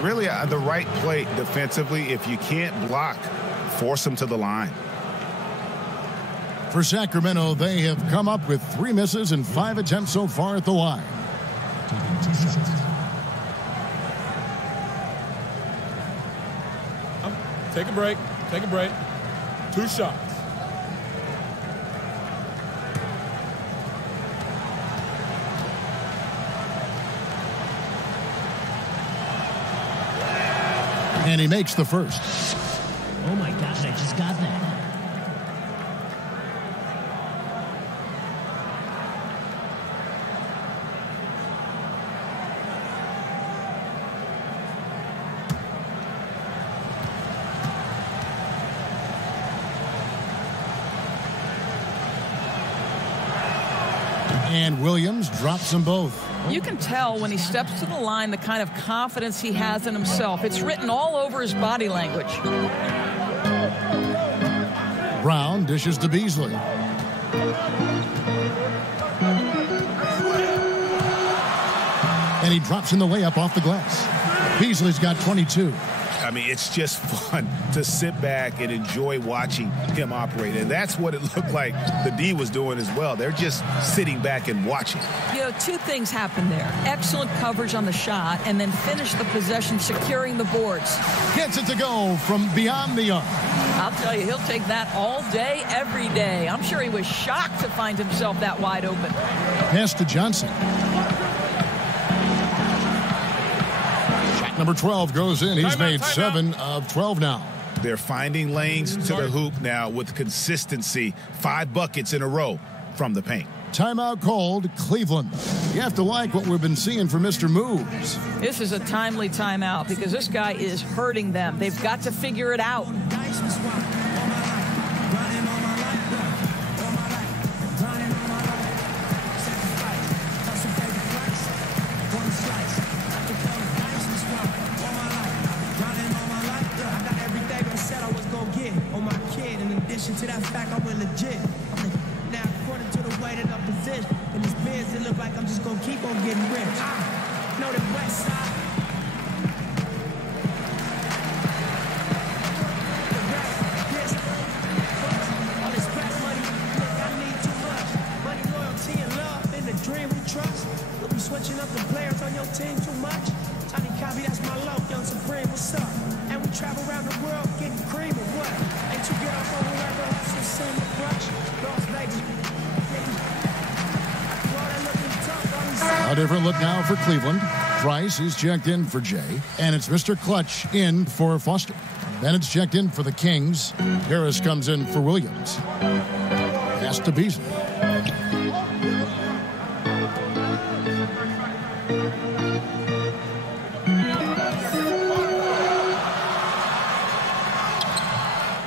Really the right play defensively. If you can't block, force him to the line. For Sacramento, they have come up with 3 misses and 5 attempts so far at the line. Take a break. Take a break. 2 shots. And he makes the first. Oh my gosh, I just got that. And Williams drops them both. You can tell when he steps to the line the kind of confidence he has in himself. It's written all over his body language. Brown dishes to Beasley. And he drops in the layup off the glass. Beasley's got 22. I mean, it's just fun to sit back and enjoy watching him operate. And that's what it looked like the D was doing as well. They're just sitting back and watching. You know, two things happened there. Excellent coverage on the shot, and then finish the possession securing the boards. Gets it to go from beyond the arc. I'll tell you, he'll take that all day, every day. I'm sure he was shocked to find himself that wide open. Pass to Johnson. Number 12 goes in. He's made 7 of 12 now. They're finding lanes to the hoop now with consistency. 5 buckets in a row from the paint. Timeout called, Cleveland. You have to like what we've been seeing from Mr. Moves. This is a timely timeout because this guy is hurting them. They've got to figure it out. To that fact, I went legit. Now, according to the way that I'm positioned, in this biz, it look like I'm just gonna keep on getting rich. Know the west side. The rest, this, all this rap money, look, I need too much. Money, loyalty, and love, in the dream we trust. We'll be switching up the players on your team too much. Tiny Copy, that's my low, Young Supreme, what's up? And we travel around the world getting cream or what? Ain't you get off on whoever? A different look now for Cleveland. Price is checked in for Jay. And it's Mr. Clutch in for Foster. Then it's checked in for the Kings. Harris comes in for Williams. Pass to Beasley.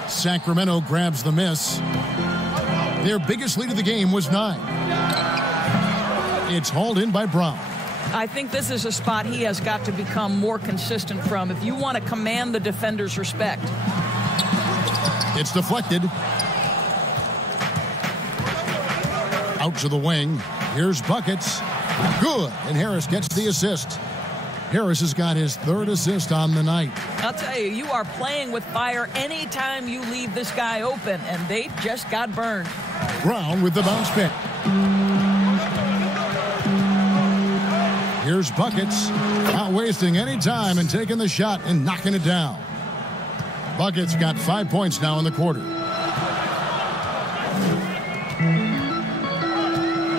Sacramento grabs the miss. Their biggest lead of the game was 9. It's hauled in by Brown. I think this is a spot he has got to become more consistent from if you want to command the defender's respect. It's deflected. Out to the wing. Here's buckets. Good. And Harris gets the assist. Harris has got his 3rd assist on the night. I'll tell you, you are playing with fire anytime you leave this guy open, and they just got burned. Brown with the bounce pick. Here's buckets. Not wasting any time and taking the shot and knocking it down. Buckets got 5 points now in the quarter.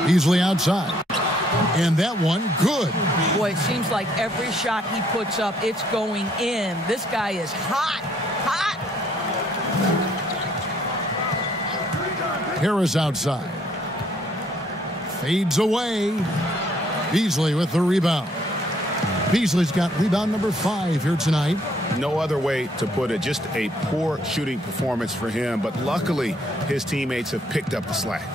Beasley outside. And that one, good. Boy, it seems like every shot he puts up, it's going in. This guy is hot, hot. Harris outside. Fades away. Beasley with the rebound. Beasley's got rebound number 5 here tonight. No other way to put it. Just a poor shooting performance for him. But luckily, his teammates have picked up the slack.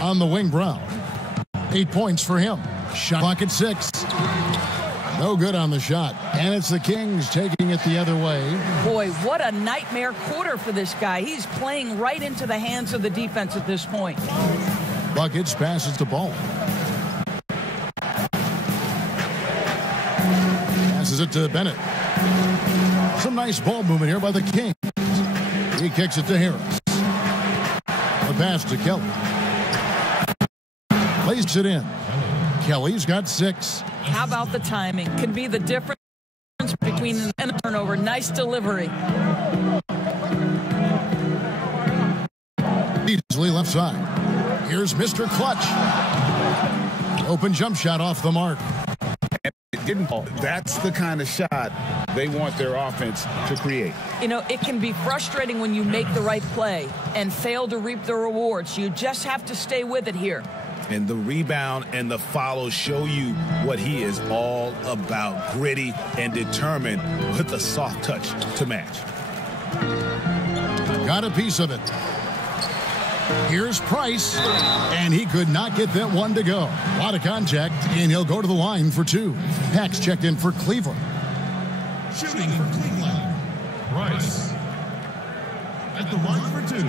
On the wing, Brown. 8 points for him. Shot clock at 6. No good on the shot. And it's the Kings taking it the other way. Boy, what a nightmare quarter for this guy. He's playing right into the hands of the defense at this point. Buckets passes the ball. Passes it to Bennett. Some nice ball movement here by the Kings. He kicks it to Harris. The pass to Kelly. Plays it in. Kelly's got 6. How about the timing? Can be the difference between an and a turnover. Nice delivery. Beasley left side. Here's Mr. Clutch. Open jump shot off the mark. getting ball. That's the kind of shot they want their offense to create. You know, it can be frustrating when you make the right play and fail to reap the rewards. You just have to stay with it here. And the rebound and the follow show you what he is all about. Gritty and determined with a soft touch to match. Got a piece of it. Here's Price, and he could not get that one to go. A lot of contact, and he'll go to the line for two. Pax checked in for Cleveland. Shooting for Cleveland, Price. At the line for two.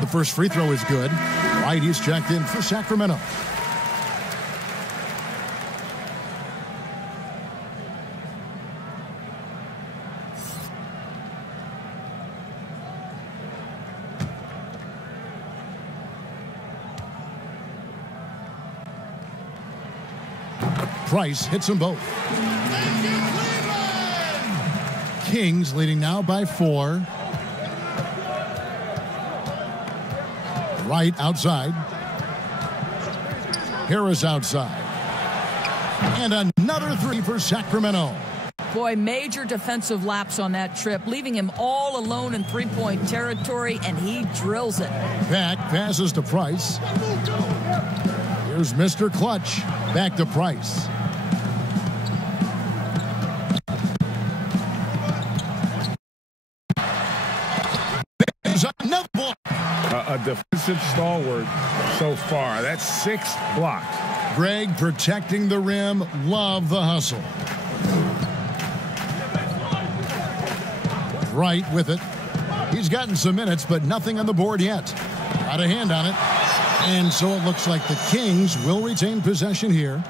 The first free throw is good. White, he's checked in for Sacramento. Price hits them both. Kings leading now by 4. Right outside. Harris outside. And another 3 for Sacramento. Boy, major defensive lapse on that trip, leaving him all alone in three-point territory, and he drills it. Back passes to Price. Here's Mr. Clutch. Back to Price. There's another block. A defensive stalwart so far. That's 6 blocks. Greg protecting the rim. Love the hustle. Right with it. He's gotten some minutes, but nothing on the board yet. Got a hand on it. And so it looks like the Kings will retain possession here.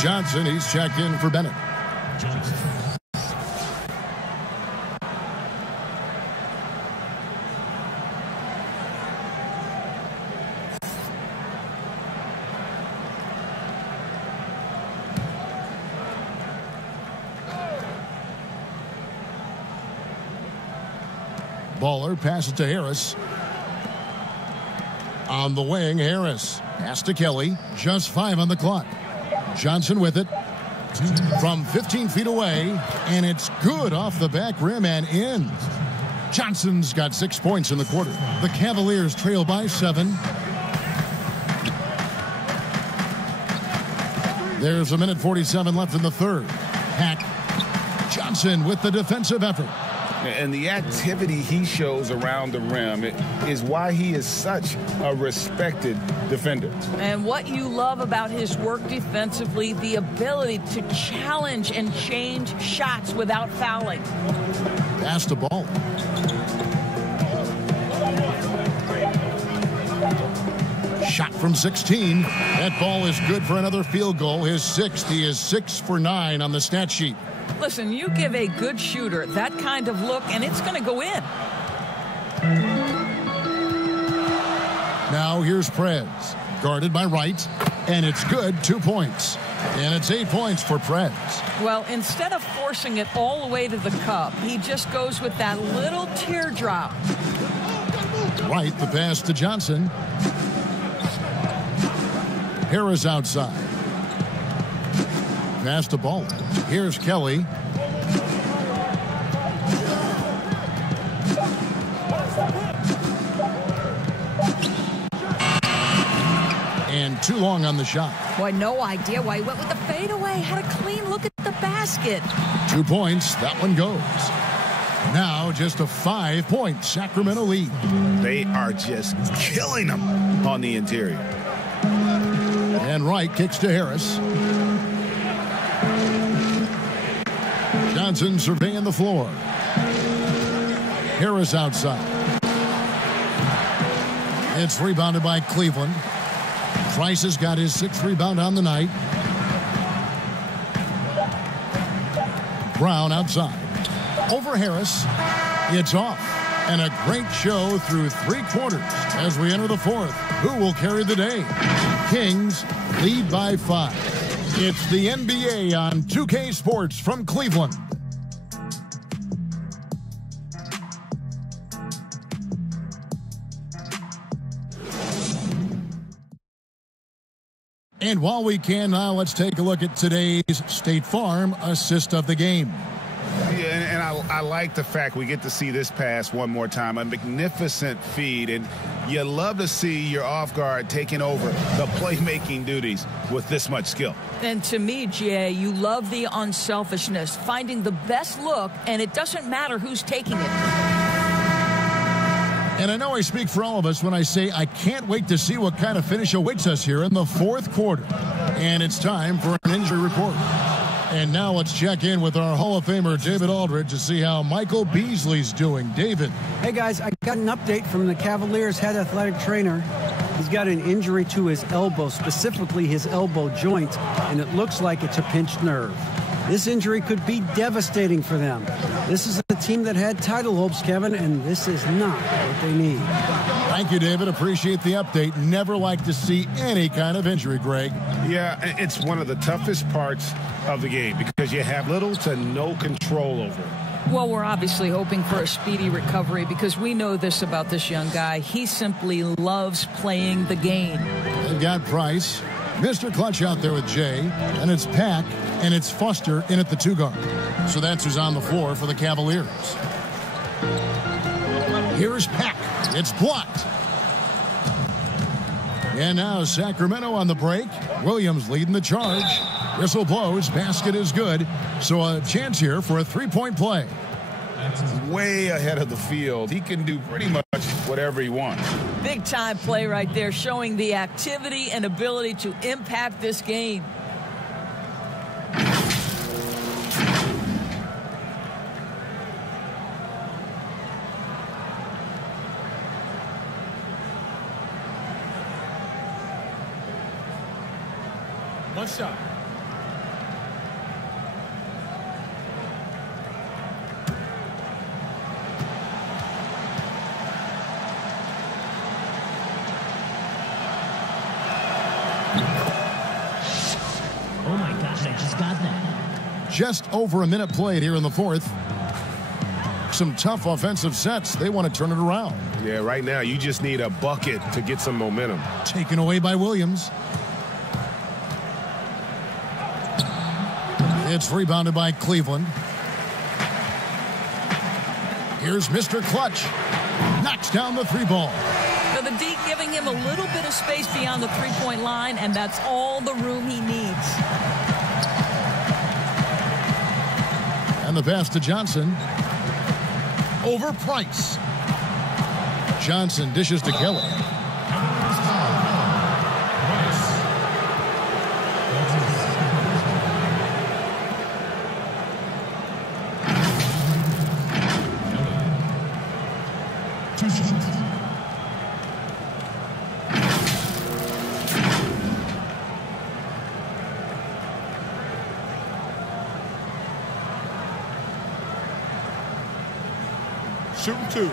Johnson, he's checked in for Bennett. Baller passes to Harris. On the wing, Harris. Pass to Kelly. Just 5 on the clock. Johnson with it. From 15 feet away. And it's good off the back rim and in. Johnson's got 6 points in the quarter. The Cavaliers trail by 7. There's 1:47 left in the third. Hack. Johnson with the defensive effort. And the activity he shows around the rim is why he is such a respected defender. And what you love about his work defensively, the ability to challenge and change shots without fouling. Pass the ball. Shot from 16. That ball is good for another field goal. His 6th. He is 6 for 9 on the stat sheet. Listen, you give a good shooter that kind of look, and it's going to go in. Now here's Prez. Guarded by Wright, and it's good. 2 points. And it's 8 points for Prez. Well, instead of forcing it all the way to the cup, he just goes with that little teardrop. Wright, the pass to Johnson. Harris outside. Pass to ball. Here's Kelly. And too long on the shot. Boy, no idea why he went with the fadeaway. Had a clean look at the basket. 2 points. That one goes. Now just a 5-point Sacramento lead. They are just killing them on the interior. And Wright kicks to Harris. Johnson surveying the floor. Harris outside. It's rebounded by Cleveland. Price has got his 6th rebound on the night. Brown outside. Over Harris. It's off. And a great show through 3 quarters as we enter the 4th. Who will carry the day? Kings lead by 5. It's the NBA on 2K Sports from Cleveland. And while we can now, let's take a look at today's State Farm assist of the game. Yeah, and I like the fact we get to see this pass one more time. A magnificent feed, and you love to see your off guard taking over the playmaking duties with this much skill. And to me, Jay, you love the unselfishness, finding the best look, and it doesn't matter who's taking it. And I know I speak for all of us when I say I can't wait to see what kind of finish awaits us here in the fourth quarter. And it's time for an injury report. And now let's check in with our Hall of Famer, David Aldridge, to see how Michael Beasley's doing. David. Hey, guys, I got an update from the Cavaliers head athletic trainer. He's got an injury to his elbow, specifically his elbow joint, and it looks like it's a pinched nerve. This injury could be devastating for them. This is a team that had title hopes, Kevin, and this is not what they need. Thank you, David. Appreciate the update. Never like to see any kind of injury, Greg. Yeah, it's one of the toughest parts of the game because you have little to no control over it. Well, we're obviously hoping for a speedy recovery because we know this about this young guy. He simply loves playing the game. They've got Price, Mr. Clutch out there with Jay, and it's Pack, and it's Foster in at the 2-guard. So that's who's on the floor for the Cavaliers. Here's Pack. It's blocked. And now Sacramento on the break. Williams leading the charge. Whistle blows. Basket is good. So a chance here for a three-point play. Way ahead of the field. He can do pretty much whatever he wants. Big time play right there, showing the activity and ability to impact this game. One shot. Oh my gosh, I just got that. Just over a minute played here in the fourth. Some tough offensive sets. They want to turn it around. Yeah, right now you just need a bucket to get some momentum. Taken away by Williams. It's rebounded by Cleveland. Here's Mr. Clutch. Knocks down the three ball. So the D giving him a little bit of space beyond the three-point line, and that's all the room he needs. And the pass to Johnson. Over Price. Johnson dishes to Kelly. Shooting two.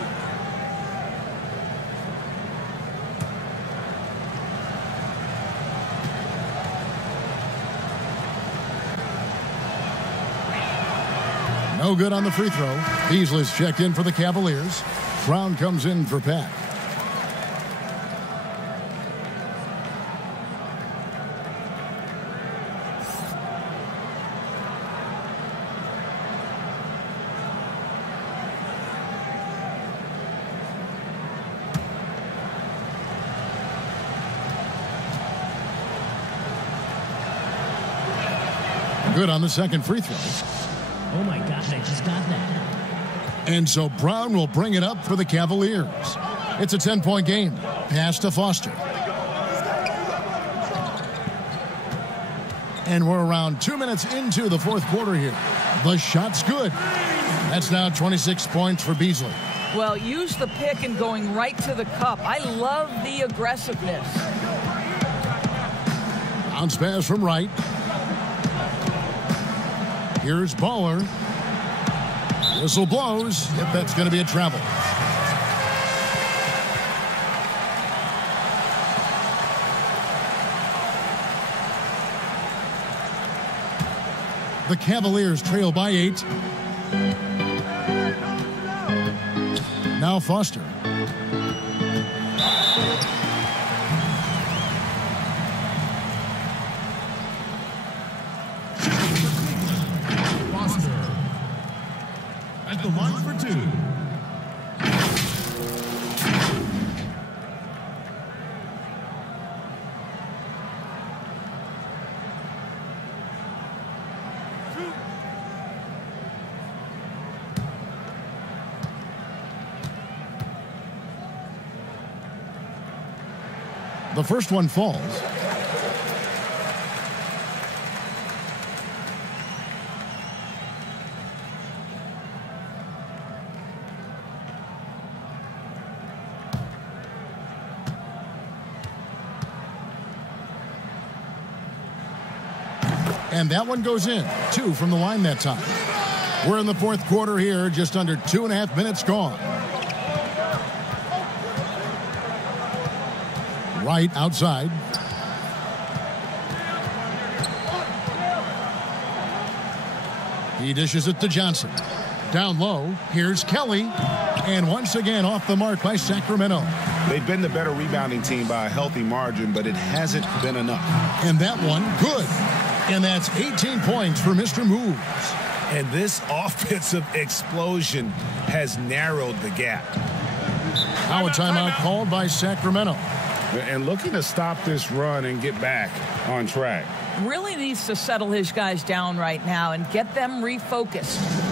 No good on the free throw. Beasley's checked in for the Cavaliers. Brown comes in for Pack. Good on the second free throw. Oh my gosh, I just got that. And so Brown will bring it up for the Cavaliers. It's a 10-point game. Pass to Foster. And we're around 2 minutes into the fourth quarter here. The shot's good. That's now 26 points for Beasley. Well, use the pick and going right to the cup. I love the aggressiveness. Bounce pass from Wright. Here's Baller. Whistle blows. If that's going to be a travel. The Cavaliers trail by 8. Now Foster. Foster. At the line for 2. The first one falls. And that one goes in. 2 from the line that time. We're in the fourth quarter here, just under 2.5 minutes gone. Right outside. He dishes it to Johnson. Down low, here's Kelly. And once again off the mark by Sacramento. They've been the better rebounding team by a healthy margin, but it hasn't been enough. And that one, good. And that's 18 points for Mr. Moves. And this offensive explosion has narrowed the gap. Now a timeout called by Sacramento. And looking to stop this run and get back on track. Really needs to settle his guys down right now and get them refocused.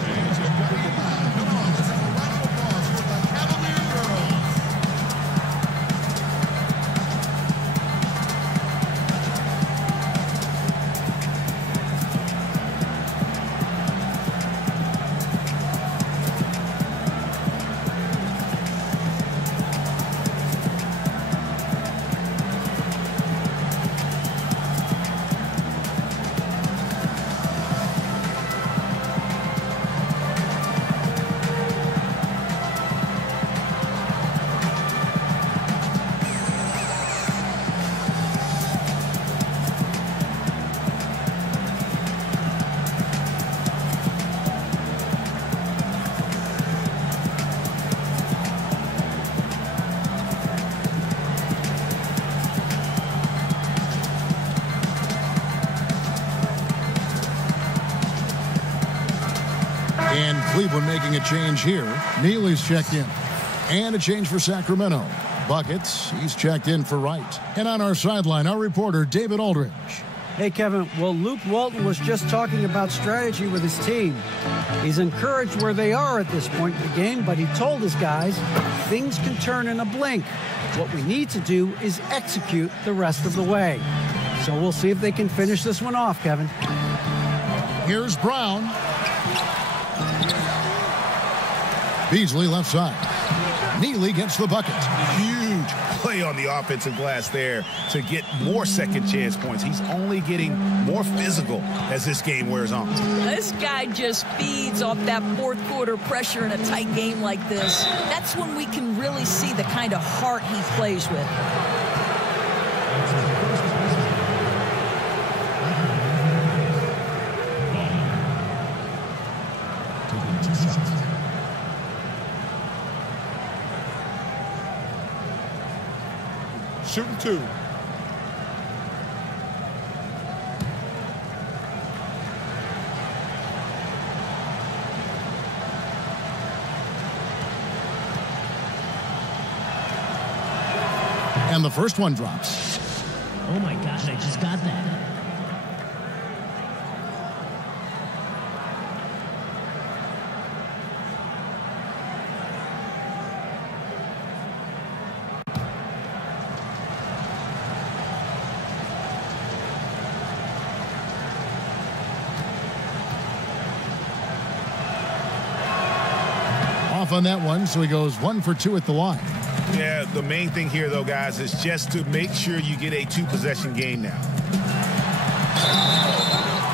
And Cleveland making a change here. Neely's checked in. And a change for Sacramento. Buckets, he's checked in for Wright. And on our sideline, our reporter, David Aldridge. Hey, Kevin. Well, Luke Walton was just talking about strategy with his team. He's encouraged where they are at this point in the game, but he told his guys things can turn in a blink. What we need to do is execute the rest of the way. So we'll see if they can finish this one off, Kevin. Here's Brown. Beasley left side. Neely gets the bucket. Huge play on the offensive glass there to get more second chance points. He's only getting more physical as this game wears on. This guy just feeds off that fourth quarter pressure in a tight game like this. That's when we can really see the kind of heart he plays with. Shooting 2. And the first one drops. Oh my gosh, I just got that. Off on that one, so he goes 1 for 2 at the line. Yeah, the main thing here, though, guys, is just to make sure you get a 2-possession game now.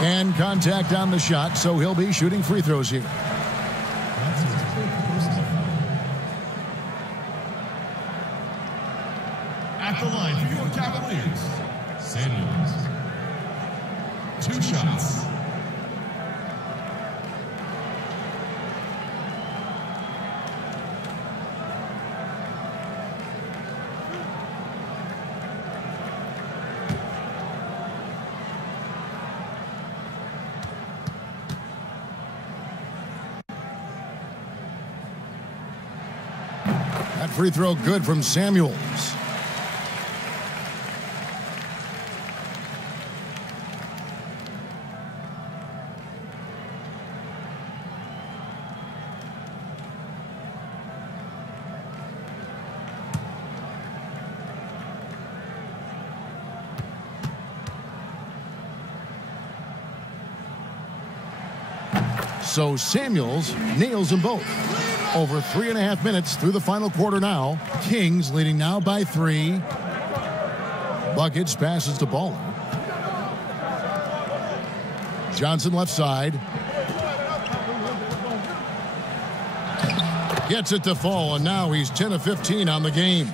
And contact on the shot, so he'll be shooting free throws here. At the line for your Cavaliers, Samuels. 2 shots. That free throw good from Samuels. So Samuels nails them both. Over 3.5 minutes through the final quarter now. Kings leading now by 3. Buckets passes to Baller. Johnson left side. Gets it to fall, and now he's 10 of 15 on the game.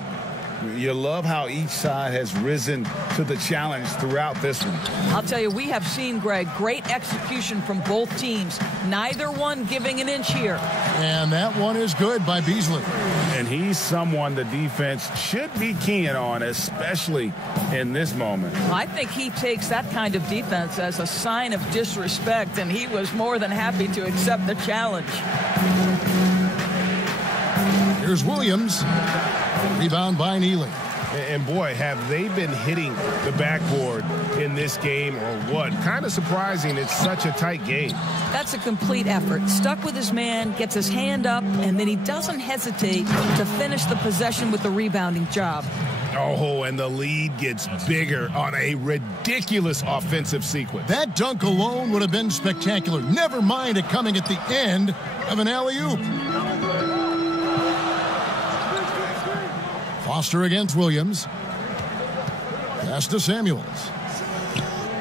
You love how each side has risen to the challenge throughout this one. I'll tell you, we have seen, Greg, great execution from both teams. Neither one giving an inch here. And that one is good by Beasley. And he's someone the defense should be keying on, especially in this moment. I think he takes that kind of defense as a sign of disrespect, and he was more than happy to accept the challenge. Here's Williams. Rebound by Neely. And boy, have they been hitting the backboard in this game or what? Kind of surprising it's such a tight game. That's a complete effort. Stuck with his man, gets his hand up, and then he doesn't hesitate to finish the possession with the rebounding job. Oh, and the lead gets bigger on a ridiculous offensive sequence. That dunk alone would have been spectacular. Never mind it coming at the end of an alley-oop. Foster against Williams. Pass to Samuels.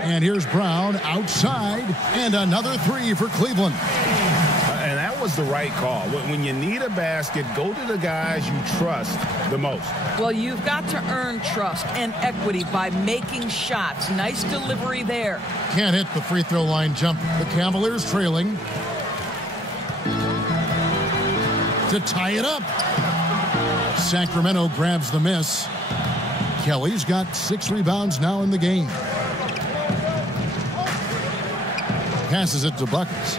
And here's Brown outside. And another 3 for Cleveland. And that was the right call. When you need a basket, go to the guys you trust the most. Well, you've got to earn trust and equity by making shots. Nice delivery there. Can't hit the free throw line jump. The Cavaliers trailing. To tie it up. Sacramento grabs the miss. Kelly's got 6 rebounds now in the game. Passes it to Buckets.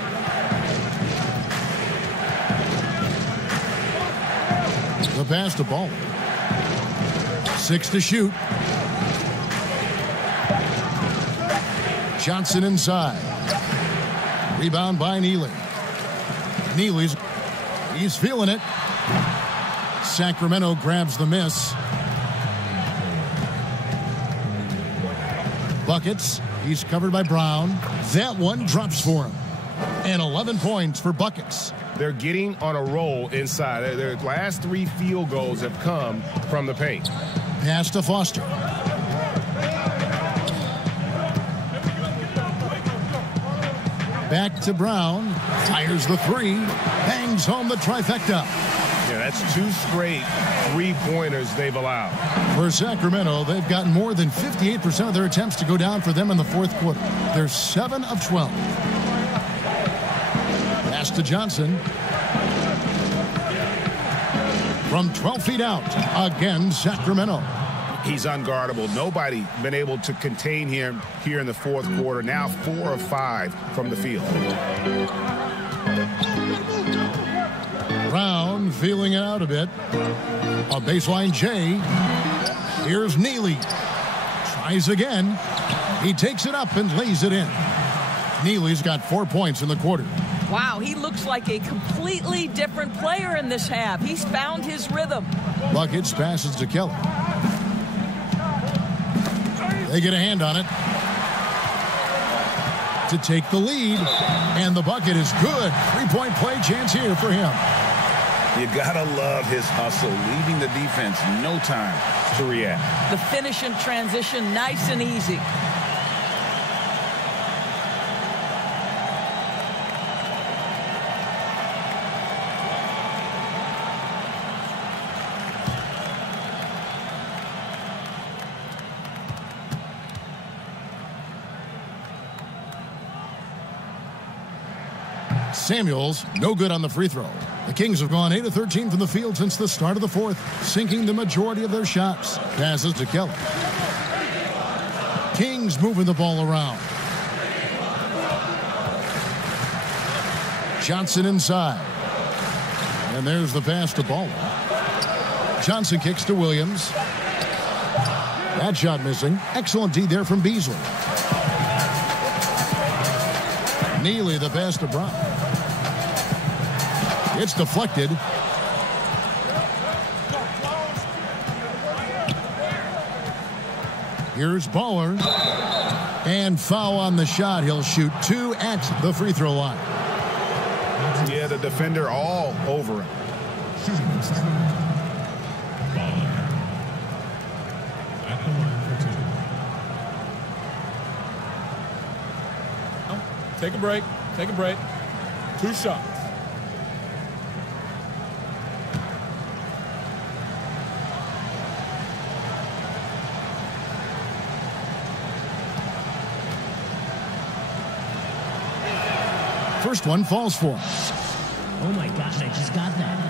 The pass to Ball. 6 to shoot. Johnson inside. Rebound by Neely. He's feeling it. Sacramento grabs the miss. Buckets. He's covered by Brown. That one drops for him. And 11 points for Buckets. They're getting on a roll inside. Their last 3 field goals have come from the paint. Pass to Foster. Back to Brown. Fires the 3. Bangs home the trifecta. Yeah, that's 2 straight 3-pointers they've allowed. For Sacramento, they've gotten more than 58% of their attempts to go down for them in the 4th quarter. They're 7 of 12. Pass to Johnson. From 12 feet out, again, Sacramento. He's unguardable. Nobody been able to contain him here in the 4th quarter. Now 4 of 5 from the field. Brown feeling it out a bit. On baseline J. Here's Neely. Tries again. He takes it up and lays it in. Neely's got 4 points in the quarter. Wow, he looks like a completely different player in this half. He's found his rhythm. Buckets passes to Kelly. They get a hand on it to take the lead. And the bucket is good. 3-point play chance here for him. You gotta love his hustle, leaving the defense no time to react. The finish in transition, nice and easy. Samuels, no good on the free throw. The Kings have gone 8 of 13 from the field since the start of the 4th, sinking the majority of their shots. Passes to Kelly. Kings moving the ball around. Johnson inside. And there's the pass to Ball. Johnson kicks to Williams. That shot missing. Excellent D there from Beasley. Neely the pass to Brown. It's deflected. Here's Baller. And foul on the shot. He'll shoot 2 at the free throw line. Yeah, the defender all over him. Take a break. Take a break. 2 shots. First one falls for him. Oh my gosh, I just got that.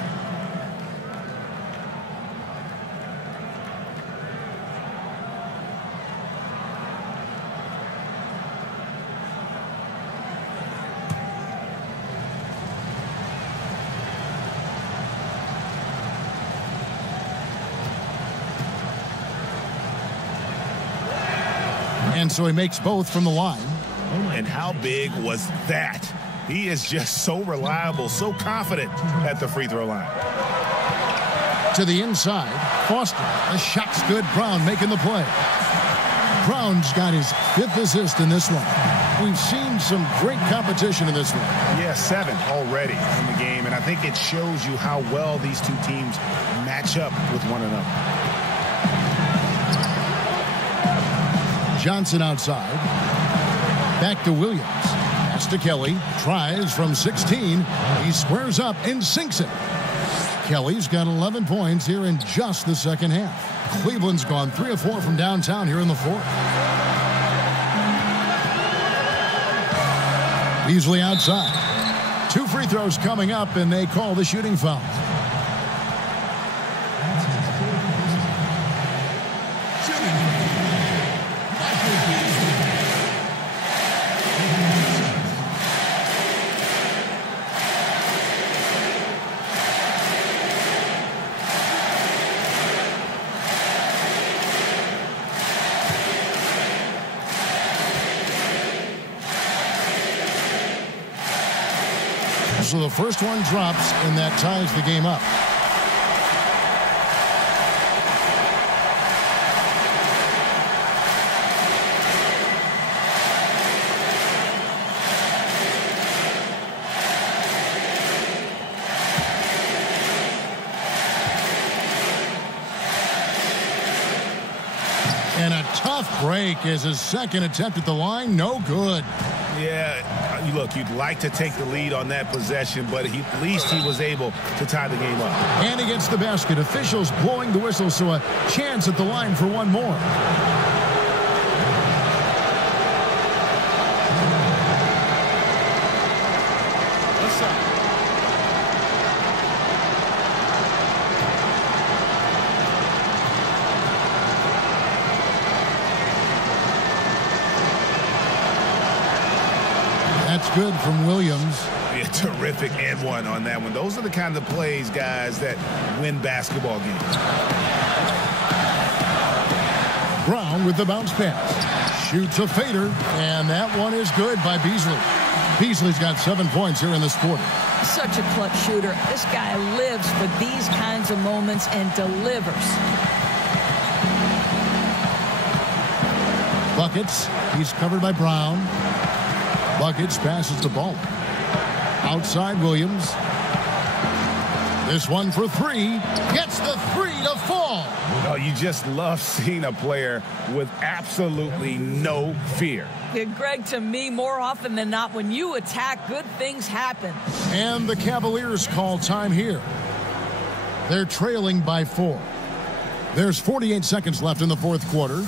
And so he makes both from the line. And how big was that? He is just so reliable, so confident at the free throw line. To the inside, Foster. The shot's good. Brown making the play. Brown's got his 5th assist in this one. We've seen some great competition in this one. Yeah, 7 already in the game, and I think it shows you how well these two teams match up with one another. Johnson outside. Back to Williams. Pass to Kelly. Tries from 16. He squares up and sinks it. Kelly's got 11 points here in just the second half. Cleveland's gone 3 of 4 from downtown here in the 4th. Beasley outside. 2 free throws coming up, and they call the shooting foul. So the first one drops, and that ties the game up. And a tough break as his second attempt at the line. No good. Yeah, look, you'd like to take the lead on that possession, but at least he was able to tie the game up. And he gets the basket. Officials blowing the whistle, so a chance at the line for one more. That's good from Williams. Yeah, terrific and one on that one. Those are the kind of plays, guys, that win basketball games. Brown with the bounce pass. Shoots a fader, and that one is good by Beasley. Beasley's got 7 points here in this quarter. Such a clutch shooter. This guy lives for these kinds of moments and delivers. Buckets. He's covered by Brown. Buckets passes the ball. Outside Williams. This one for 3. Gets the 3 to fall. Oh, you just love seeing a player with absolutely no fear. Yeah, Greg, to me, more often than not, when you attack, good things happen. And the Cavaliers call time here. They're trailing by 4. There's 48 seconds left in the 4th quarter.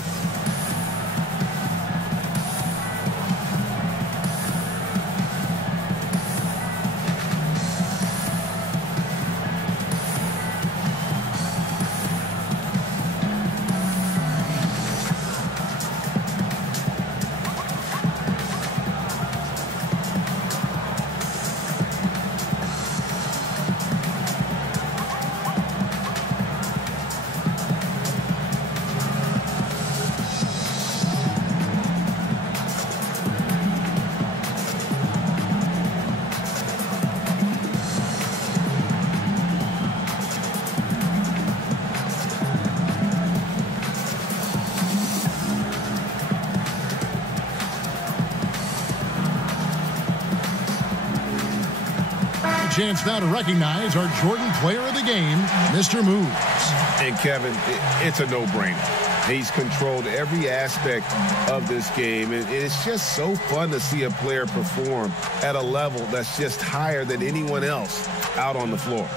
chance now to recognize our Jordan Player of the Game, Mr. Moves. And Kevin, it's a no-brainer. He's controlled every aspect of this game, and it's just so fun to see a player perform at a level that's just higher than anyone else out on the floor.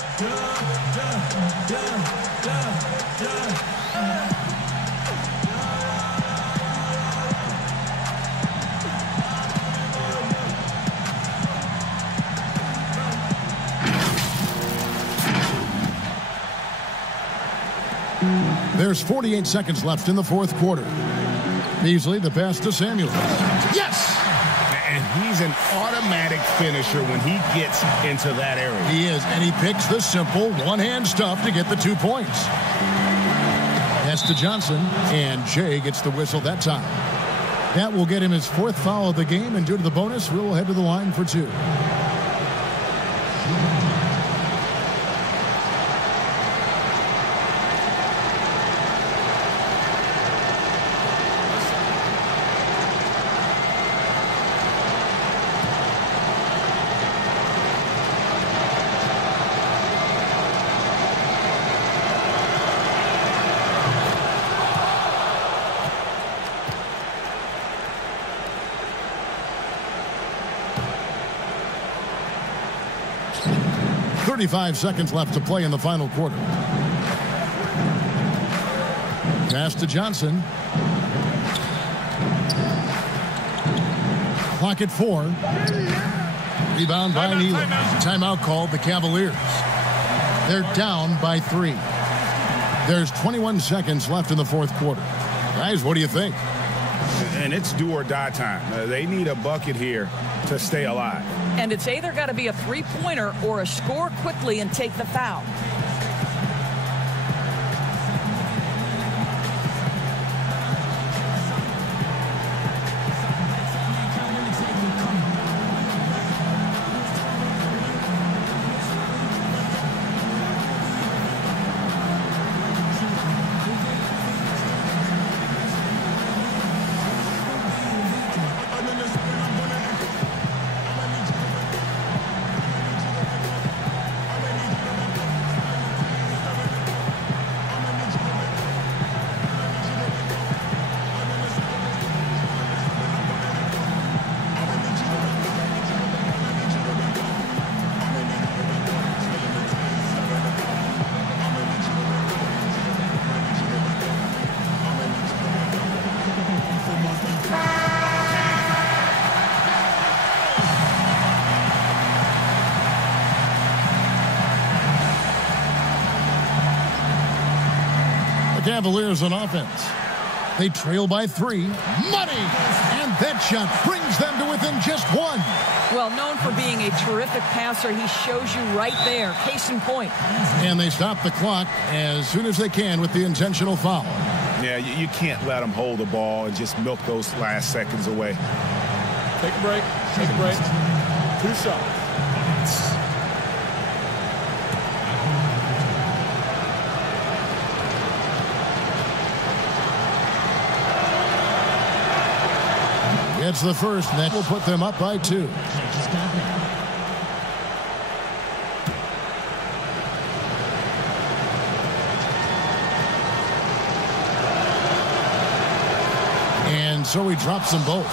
There's 48 seconds left in the fourth quarter. Beasley, the pass to Samuel. Yes! And he's an automatic finisher when he gets into that area. He is, and he picks the simple one-hand stuff to get the 2 points. Pass to Johnson, and Jay gets the whistle that time. That will get him his 4th foul of the game, and due to the bonus, we'll head to the line for 2. .35 seconds left to play in the final quarter. Pass to Johnson. Clock at 4. Rebound by Nealon. Timeout called the Cavaliers. They're down by 3. There's 21 seconds left in the fourth quarter. Guys, what do you think? And it's do or die time. They need a bucket here to stay alive. And it's either got to be a three-pointer or a score quickly and take the foul. Cavaliers on offense. They trail by 3. Money! And that shot brings them to within just 1. Well, known for being a terrific passer, he shows you right there. Case in point. And they stop the clock as soon as they can with the intentional foul. Yeah, you can't let them hold the ball and just milk those last seconds away. Take a break. Take a break. 2 shots. It's the first, and that will put them up by 2. And so he drops them both.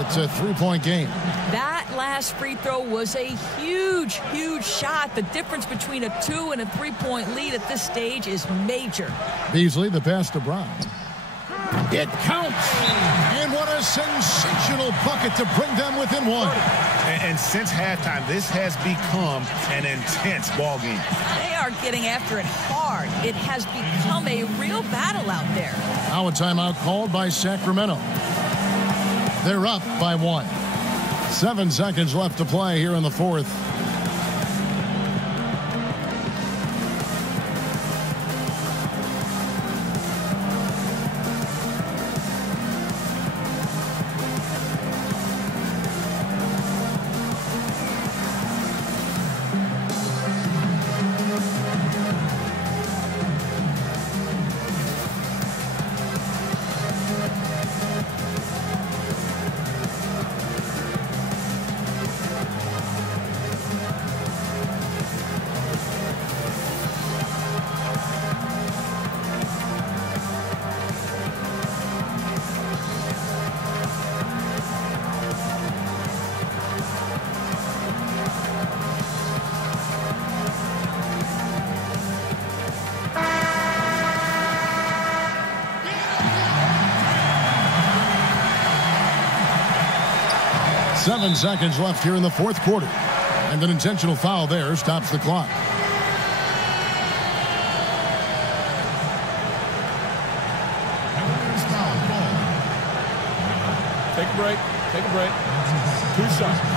It's a 3-point game. That last free throw was a huge, huge shot. The difference between a 2 and a 3-point lead at this stage is major. Beasley, the pass to Brown. It counts. And what a sensational bucket to bring them within 1. And since halftime, this has become an intense ball game. They are getting after it hard. It has become a real battle out there. Now a timeout called by Sacramento. They're up by 1. 7 seconds left to play here in the fourth. 7 seconds left here in the fourth quarter. And an intentional foul there stops the clock. Take a break. Take a break. 2 shots.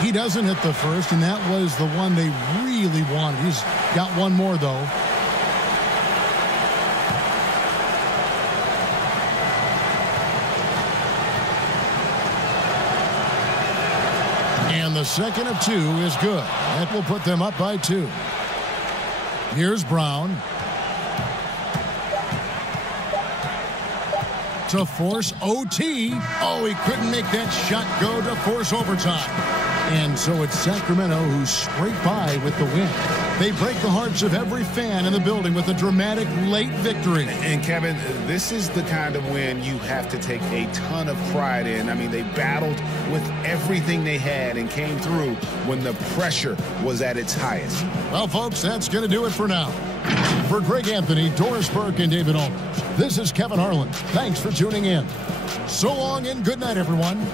He doesn't hit the first, and that was the one they really wanted. He's got one more, though. And the second of 2 is good. That will put them up by 2. Here's Brown. To force OT. Oh, he couldn't make that shot go to force overtime. And so it's Sacramento who scrape by with the win. They break the hearts of every fan in the building with a dramatic late victory. And Kevin, this is the kind of win you have to take a ton of pride in. I mean, they battled with everything they had and came through when the pressure was at its highest. Well, folks, that's going to do it for now. For Greg Anthony, Doris Burke, and David Aldridge, this is Kevin Harlan. Thanks for tuning in. So long and good night, everyone.